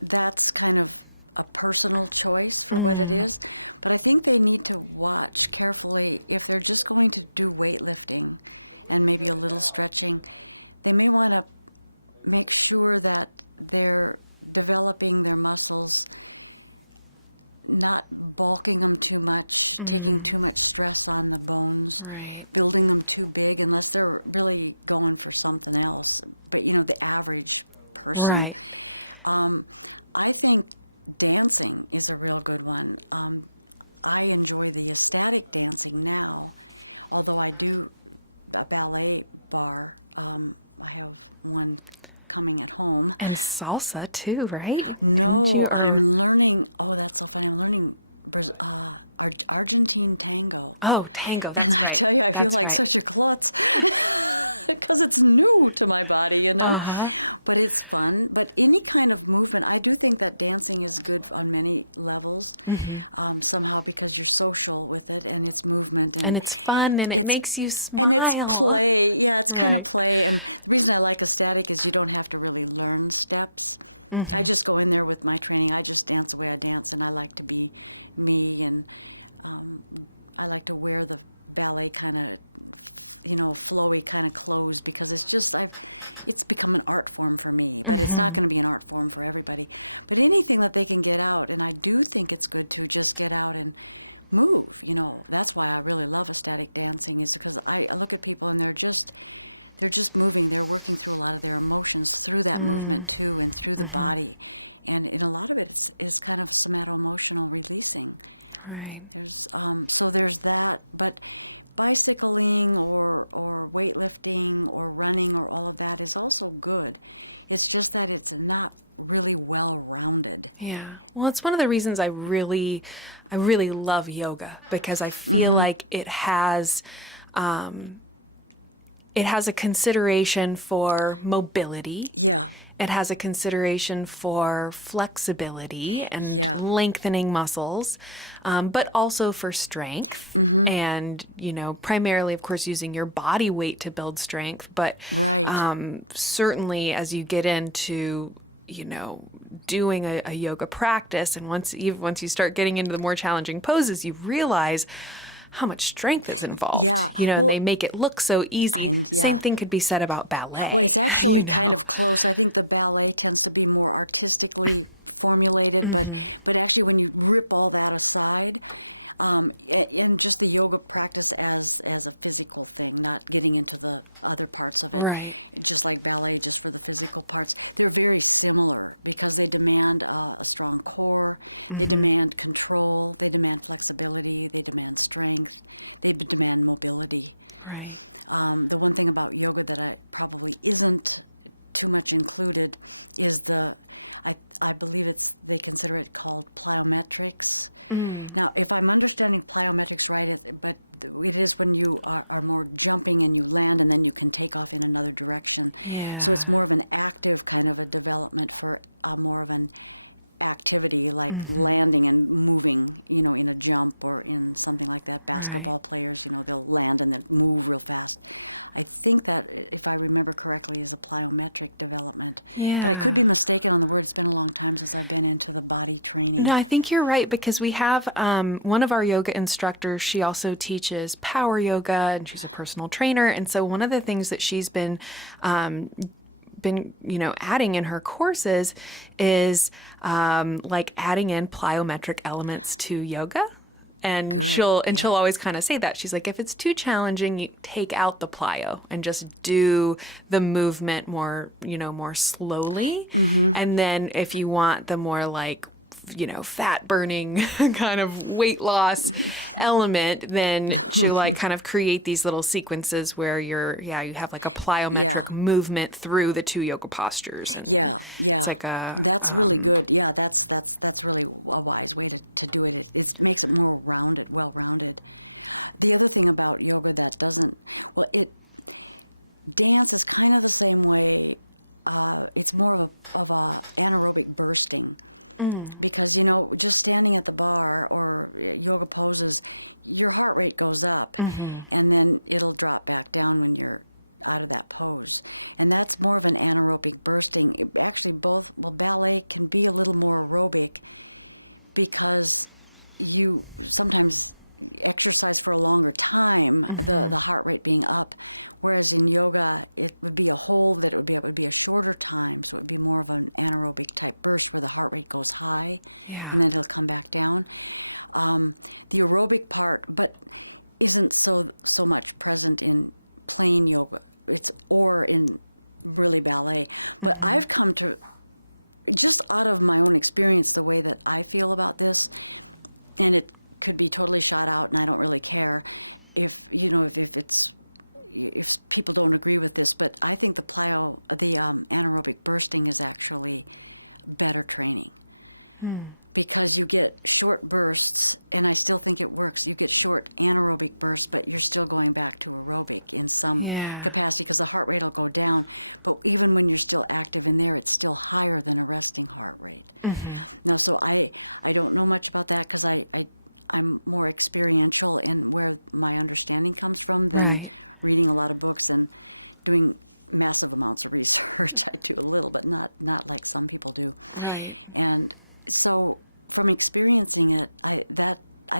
that's kind of a personal choice for what it is, but I think they need to watch carefully if they're just going to do weightlifting and maybe a little stretching. They may want to make sure that they're developing their muscles, not bulking them too much, taking too much stress on the bones, building them too big, unless they're really going for something else. But, the average person. Right. I think dancing is a real good one. I enjoy the ecstatic dancing now, although I do a ballet bar. I have one coming at home. And salsa too, right? No, I'm learning. Oh, that's so funny. I'm learning Argentine tango. Oh, tango. That's And I right. tell you, I feel That's like right. such a klutz because it's new to my body, But it's fun. But any kind of movement, I do think that dancing is good on many levels, somehow, because you're social with it and it's movement. And it's fun and it it's- makes you smile. And it's play. Yeah, it's kind of Right. play. And the reason I like ecstatic is you don't have to really learn steps. I just go in there with my training. I just dance the way I dance, and I like to be me. And I like to wear the ballet kind of, flowy kind of clothes, because it's become an art form for me. But it's not going to be an art form for everybody. But anything that they can get out, and I do think it's good to just get out and move. That's why I really love ecstatic dancing, is because I look at people and they're just moving. They're working through a lot of their emotions through that movement too, and through the body. And in a lot of it is kind of somato-emotional releasing. Right. There's that, but bicycling or weightlifting or running or all of that is also good. It's just that it's not really well-rounded. Yeah. Well, it's one of the reasons I really love yoga, because I feel like it has a consideration for mobility. Yeah. It has a consideration for flexibility and Yeah. lengthening muscles, but also for strength. And, primarily, of course, using your body weight to build strength. But Right. certainly as you get into, doing a yoga practice, and once you start getting into the more challenging poses, you realize how much strength is involved. Yeah. And Well, they make it look so easy. yeah. Same thing could be said about ballet. Well, it's actually kind of close. I think the ballet tends to be more artistically formulated, but actually when you rip all that aside, and just the yoga practice as a physical thing, not getting into the other parts of it, Right. just like ballet, just for the physical parts, they're very similar because they demand a strong core, they demand control, they demand flexibility, they demand strength, they demand mobility. Right. The one thing about yoga that I probably isn't too much included is I believe they consider it called plyometrics. Now, if I'm understanding plyometrics right, but it is when you are more jumping and you land and then you can take off in another direction. Yeah. So it's more of an active kind of a development for more of an activity like landing and moving, in a jump or in something like that. Basketball players, they'll land and then move real fast. I think that, if I remember correctly, is a plyometric development. Yeah. But I could be mistaken on the word. It's been a long time since I've been into the body training. No, I think you're right, because we have one of our yoga instructors. She also teaches power yoga, and she's a personal trainer. And so one of the things that she's been adding in her courses is like adding in plyometric elements to yoga. And Good. she'll always kind of say that. She's like, if it's too challenging, you take out the plyo and just do the movement more slowly. And then if you want the more like, fat burning kind of weight loss element, then she'll like kind of create these little sequences where you have like a plyometric movement through the two yoga postures. And It's like that's really good. Yeah, that's really a wise way to do it. It makes it more well-rounded. The other thing about yoga that dance is kind of the same way. It's more of a anaerobic bursting. Because, just standing at the bar or yoga poses, your heart rate goes up and then it'll drop back down when you're out of that pose. And that's more of an anaerobic bursting. Actually, ballet can be a little more aerobic because you sometimes exercise for a longer time, the heart rate being up, whereas in yoga it would be it would be a shorter time, so it would be more of an anaerobic type burst where the heart rate goes high and then it'll come back down. The aerobic part but isn't so much present in plain yoga or in really ballet, but I've come to, just out of my own experience, the way that I feel about this, and it could be totally shot out, and I don't really care if people don't agree with this, but I think the anaerobic bursting is actually better training because you get short bursts, and I still think it works. You get short anaerobic bursts, but you're still going back to aerobic in some capacity because the heart rate will go down. But even when you're still active in there, it's still higher than a resting heart rate. Now, so I don't know much about that because I'm more experiential in where my understanding comes from than reading a lot of books and doing massive amounts of research. I do a little, but not like some people do. Right. And so from experiencing it, I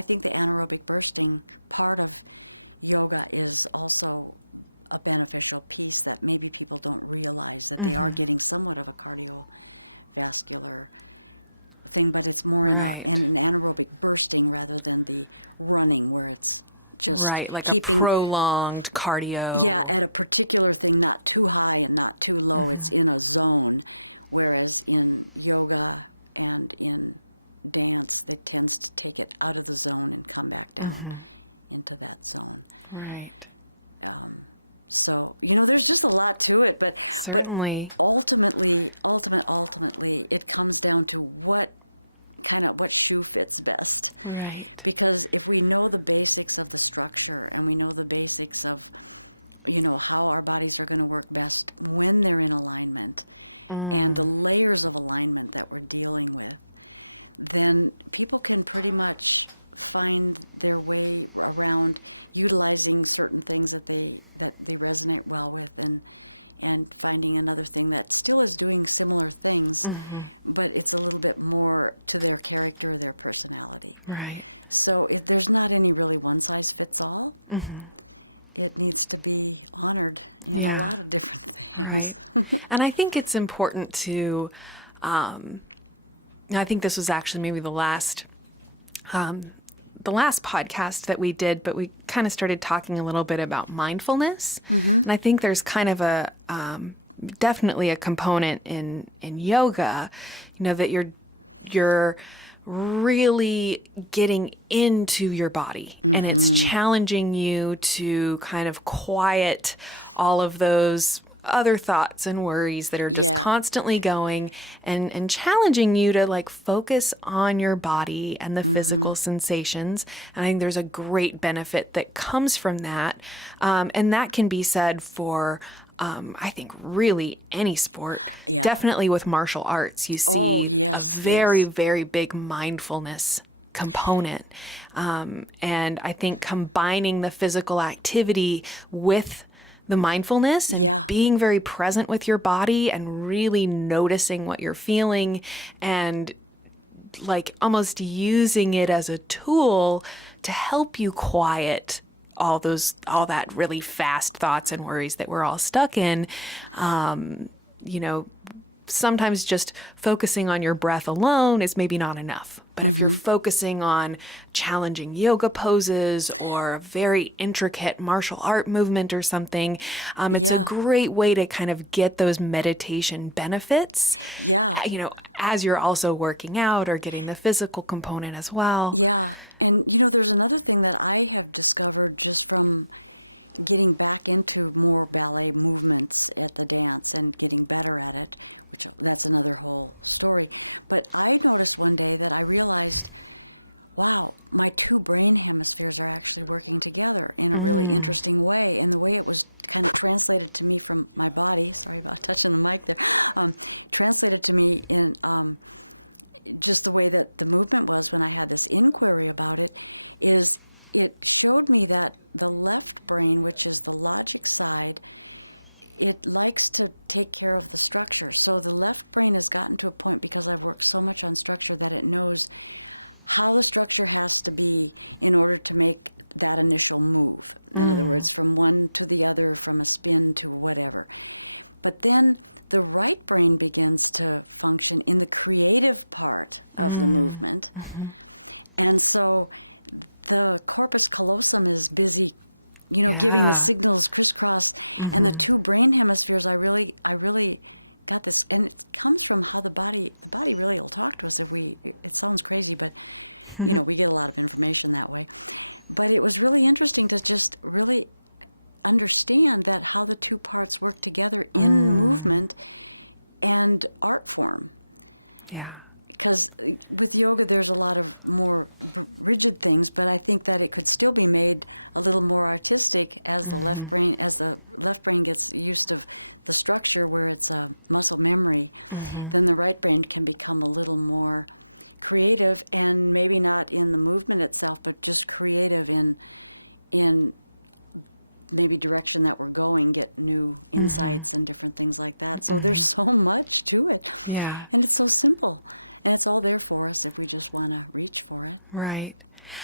think the anaerobic bursting part of yoga is also a beneficial piece that maybe people don't realize, that they are getting somewhat of a cardiovascular thing, but it's more in an anaerobic bursting rather than the running where it's just like keeping a prolonged cardio. Yeah, at a particular thing, not too high and not too low. It's in a zone, whereas in yoga and in dance, it tends to take it out of the zone and come back down into that zone. Right. So, there's just a lot to it, but Certainly. ultimately, it comes down to what shoe fits best. Right. Because if we know the basics of the structure and we know the basics of, how our bodies are going to work best when they're in alignment and the layers of alignment that we're dealing with, then people can pretty much find their way around utilizing certain things that they resonate well with, and finding another thing that still is doing similar things, but it's a little bit more to their character, their personality. Right. So there's not any really one size fits all. It needs to be honored in a lot of different things. Right. And I think it's important to, I think this was actually maybe the last podcast that we did, but we kind of started talking a little bit about mindfulness. And I think there's kind of a definitely a component in yoga, that you're really getting into your body, and it's challenging you to kind of quiet all of those other thoughts and worries that are just constantly going, and challenging you to like focus on your body and the physical sensations. And I think there's a great benefit that comes from that. And that can be said for I think really any sport, Yeah. definitely with martial arts, you see yes, a very, yes. very big mindfulness component. And I think combining the physical activity with the mindfulness and Yeah. being very present with your body and really noticing what you're feeling and like almost using it as a tool to help you quiet all that really fast thoughts and worries that we're all stuck in. You know, sometimes just focusing on your breath alone is maybe not enough. But if you're focusing on challenging yoga poses or a very intricate martial art movement or something, it's a Yeah. great way to kind of get those meditation benefits. Yeah. You know, as you're also working out or getting the physical component as well. Yeah. And, there's another thing that I have discovered just from getting back into more ballet movements at the dance and getting better at it, which that's another whole story. But I noticed one day that I realized, wow, my two brain hemispheres are actually working together in a really interesting way. And the way it was kind of translated to me from my body, sorry about touching the mic there, translated to me in just the way that the movement was when I had this inquiry about it, is it showed me that the left brain, which is the logic side, it likes to take care of the structure. So the left brain has gotten to a point, because I've worked so much on structure, that it knows how the structure has to be in order to make that initial move. In other words, from one to the other, from a spin to whatever. But then the right brain begins to function in the creative part of the movement. And so the corpus callosum is busy, giving Yeah. the signals crisscross, and the two brain hemispheres. I really got this, and it comes from how the body really will talk to us. It sounds crazy, but we get a lot of information that way. But it was really interesting to just really understand that how the two parts work together in movement and art form. Yeah. Because with yoga, there's a lot of more rigid things, but I think that it could still be made a little more artistic as the left brain gets used to the structure where it's a muscle memory. Then the right brain can become a little more creative, and maybe not in the movement itself, but just creative in maybe direction that we're going, get new insights and different things like that. So there's so much to it. Yeah. And it's so simple. And it's all there for us if we just want to reach for it. Right.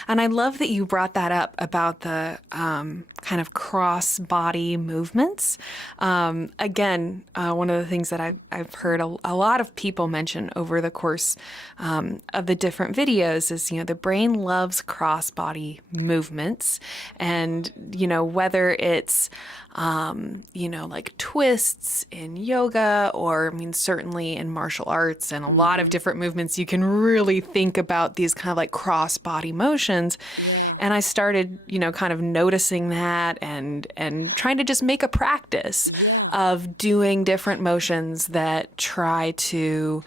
And I love that you brought that up about the kind of cross-body movements. Again, one of the things that I've heard a lot of people mention over the course of the different videos is, the brain loves cross-body movements. And, whether it's like twists in yoga, or certainly in martial arts and a lot of different movements, you can really think about these kind of like cross body motions. Yeah. And I started, kind of noticing that and trying to just make a practice of doing different motions that try to,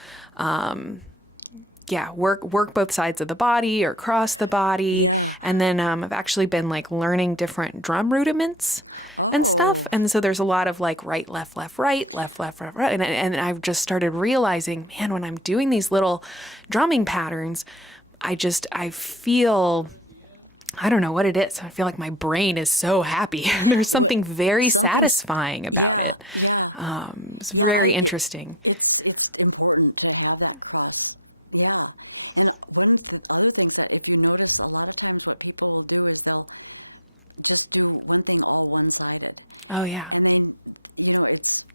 work both sides of the body or cross the body. Yeah. And then I've actually been like learning different drum rudiments and stuff. And so there's a lot of like right, left, right, left, right. And I've just started realizing, man, when I'm doing these little drumming patterns, I feel, I don't know what it is. I feel like my brain is so happy. There's something very satisfying about it. Yeah. It's very interesting. It's important to have that cross. Yeah. And one of the other things that, if you notice, a lot of times what people will do is they'll just do one thing all one-sided. Oh, yeah. And they, it's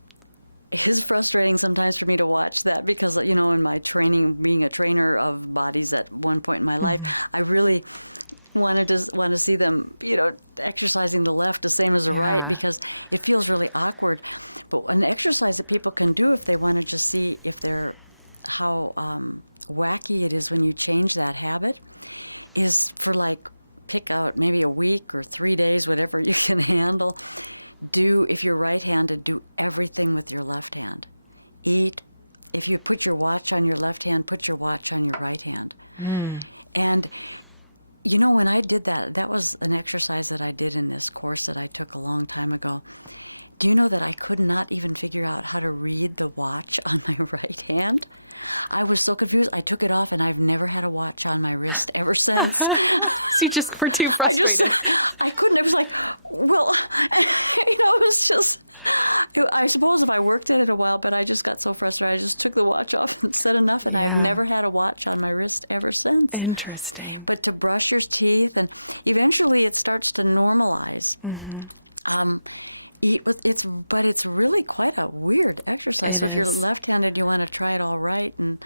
frustrating sometimes for me to watch that, because, in my training, being a trainer of bodies at one point in my life, I really want to see them, exercising the left the same as the right, because it feels really awkward. But an exercise that people can do if they want to just see if they're how wacky it is when you change that habit is for pick out maybe a week or 3 days, whatever you can handle. If you're right-handed, do everything with your left hand. Eat. If you put your watch on your left hand, put your watch on your right hand. And when I did that, that was an exercise that I did in this course that I took a long time ago. Do you know that I could not even figure out how to read the watch on my right hand? I was so confused. I took it off, and I've never had a watch on my wrist ever since. So you just were too frustrated. I couldn't. It was like, well, it was just, I suppose if I worked at it a while, but I just got so frustrated. I just took the watch off and said enough, and I've never had a watch on my wrist ever since. Interesting. But to brush your teeth, and eventually it starts to normalize. Eat with but it's really quite a weird exercise. So if you're left-handed, you want to try it all right, and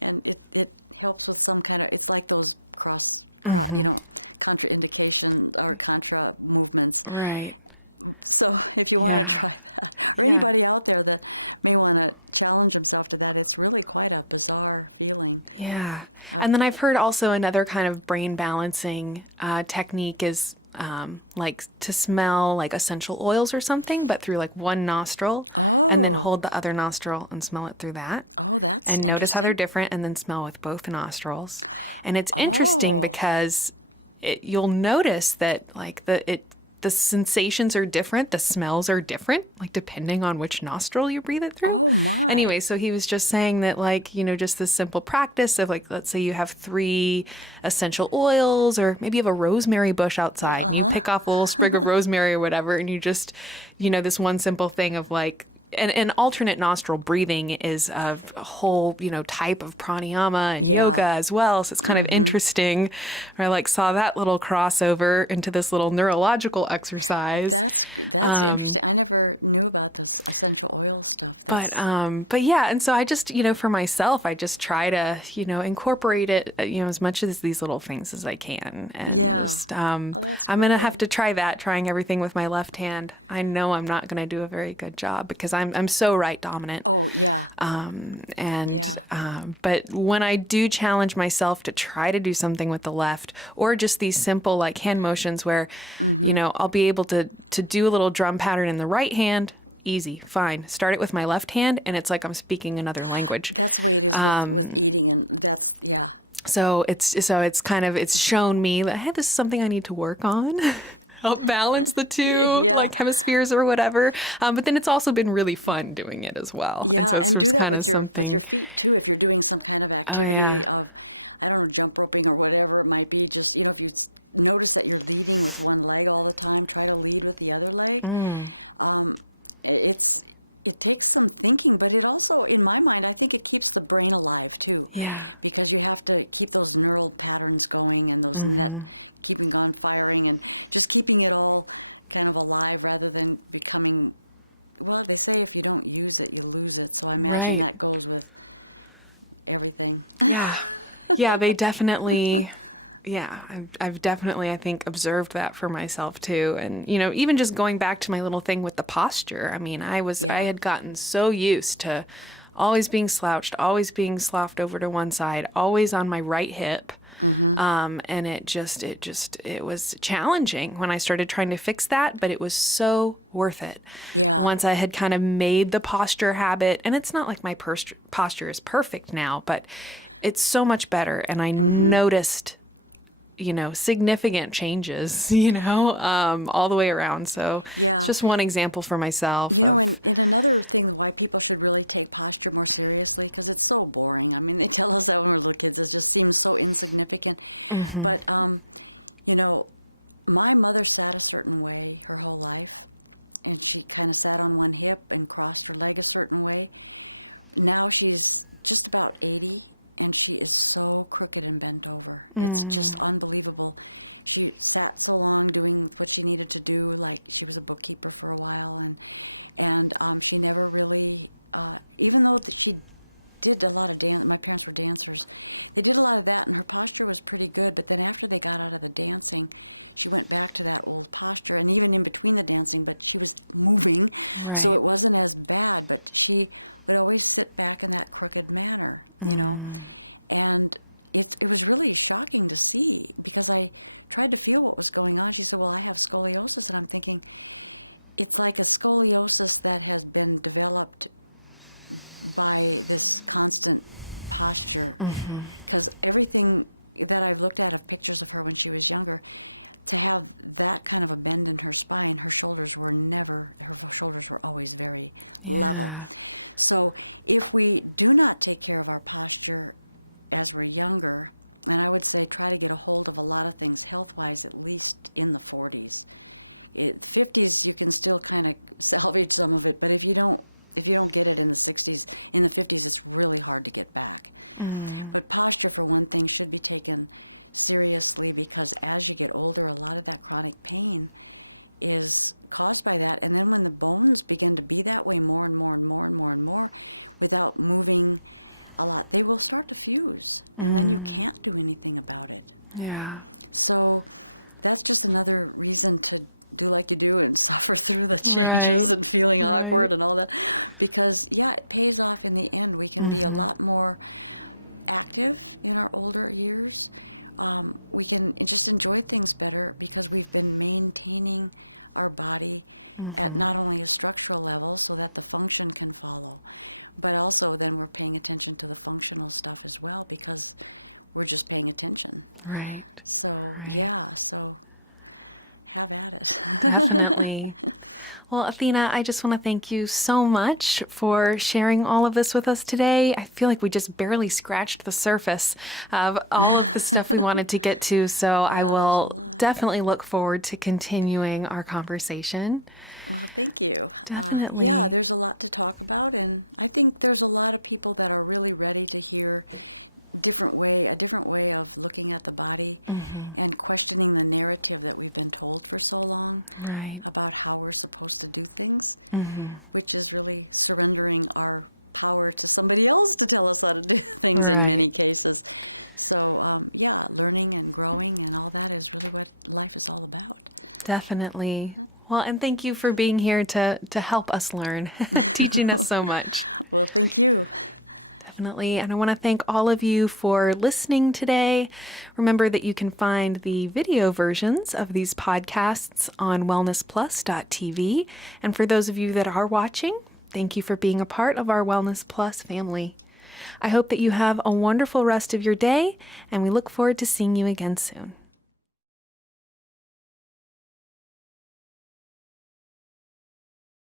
it helps with some kind of, it's like those contraindication or contra movements. Right. So if you want to try that, or anybody out there that may want to challenge himself to that, it's really quite a bizarre feeling. Yeah. And then I've heard also another kind of brain balancing technique is like to smell like essential oils or something, but through like one nostril. Oh. And then hold the other nostril and smell it through that. Oh, that's and interesting. notice how they're different, and then smell with both nostrils. And it's interesting because you'll notice that like the sensations are different, the smells are different, like depending on which nostril you breathe it through. Oh my. Anyway, so he was just saying that like, just this simple practice of like, let's say you have 3 essential oils, or maybe you have a rosemary bush outside and you pick off a little sprig of rosemary or whatever, and you just, this one simple thing of like, and alternate nostril breathing is a whole, type of pranayama and yoga as well. So it's kind of interesting. I like saw that little crossover into this little neurological exercise. That's interesting. I never knew about this essential oil stuff. But yeah, and so I just, for myself, I just try to, incorporate it, as much as these little things as I can. And just, that's I'm going to have to trying everything with my left hand. I know I'm not going to do a very good job because I'm so right dominant. Oh, yeah. But when I do challenge myself to try to do something with the left, or just these simple like hand motions where, I'll be able to do a little drum pattern in the right hand, easy, fine. Start it with my left hand, and it's like I'm speaking another language. That's the way it is with eating, and that's, yeah. So it's kind of, it's shown me that, hey, this is something I need to work on. Help balance the two like hemispheres or whatever. But then it's also been really fun doing it as well. Yeah, and, and do that with your feet too. If you're doing some kind of activity of, I don't know, jump roping or whatever it might be, just, if you notice that you're leading with one leg all the time, try to lead with the other leg. It takes some thinking, but it also, in my mind, I think it keeps the brain alive too. Yeah. Because you have to keep those neural patterns going and those keeping on firing and just keeping it all kind of alive rather than becoming, well, they say if you don't use it, you lose it. So I imagine that goes with everything. Yeah. Yeah, they definitely... Yeah, I've definitely, I think, observed that for myself too. And, even just going back to my little thing with the posture, I mean, I had gotten so used to always being slouched, always being sloughed over to one side, always on my right hip. And it was challenging when I started trying to fix that, but it was so worth it. Yeah. Once I had kind of made the posture habit, and it's not like my posture is perfect now, but it's so much better. And I noticed significant changes, all the way around. So it's just one example for myself. And another thing why people should really take posture more seriously, because it's so boring. I mean, they tell us that when we're little kids, it just seems so insignificant. But, my mother sat a certain way her whole life, and she kind of sat on one hip and crossed her leg a certain way. Now she's just about 80. And she is so crooked and bent over. It's just unbelievable. She sat so long doing what she needed to do, like she was a bookkeeper for a while, and she never really, even though she did a lot of dance. My parents were dancers. They did a lot of that, and her posture was pretty good. But then after they got out of the dancing, she went back to that old posture, and even in between the dancing, but she was moving, so it wasn't as bad. But she would always sit back in that crooked manner, and it was really shocking to see, because I tried to feel what was going on. She said, well, I have scoliosis, and I'm thinking, it's like a scoliosis that has been developed by this constant posture, because everything that I've looked at of pictures of her when she was younger, to have that kind of a bend in her spine, her shoulders were always very level. So if we do not take care of our posture as we're younger, and I would say try to get a hold of a lot of things health-wise at least in the 40s. 50s you can still kind of salvage some of it, but if you don't get it in the 60s, in the 50s it's really hard to get back. But posture, for one thing, should be taken seriously, because as you get older, a lot of that chronic pain is caused by that. And then when the bones begin to be that way more and more and more and more and more without moving a lot, they will start to fuse, and then you can't do anything about it. Yeah. So that's just another reason to do like you do and suffer through the changes and feeling awkward and all that. Because, it pays off in the end. We can be a lot more active in our older years. We can just enjoy things better because we've been maintaining our body at not only a structural level so that the function can follow, but also then we're paying attention to the functional stuff as well because we're just paying attention. Right. So, so have at it. Definitely. Well, Athena, I just want to thank you so much for sharing all of this with us today. I feel like we just barely scratched the surface of all of the stuff we wanted to get to, so I will definitely look forward to continuing our conversation. Well, thank you. Definitely. There's a lot to talk about, and I think there's a lot of people that are really ready to hear a different way of looking at the body and questioning the narrative that we've been told for so long about how we're supposed to do things, which is really surrendering our power to somebody else to tell us how to do things in many cases. So, learning and growing and all that is really what life is all about. Definitely. Well, and thank you for being here to help us learn, teaching us so much. Well, thank you. Definitely. And I want to thank all of you for listening today. Remember that you can find the video versions of these podcasts on wellnessplus.tv. And for those of you that are watching, thank you for being a part of our Wellness Plus family. I hope that you have a wonderful rest of your day, and we look forward to seeing you again soon.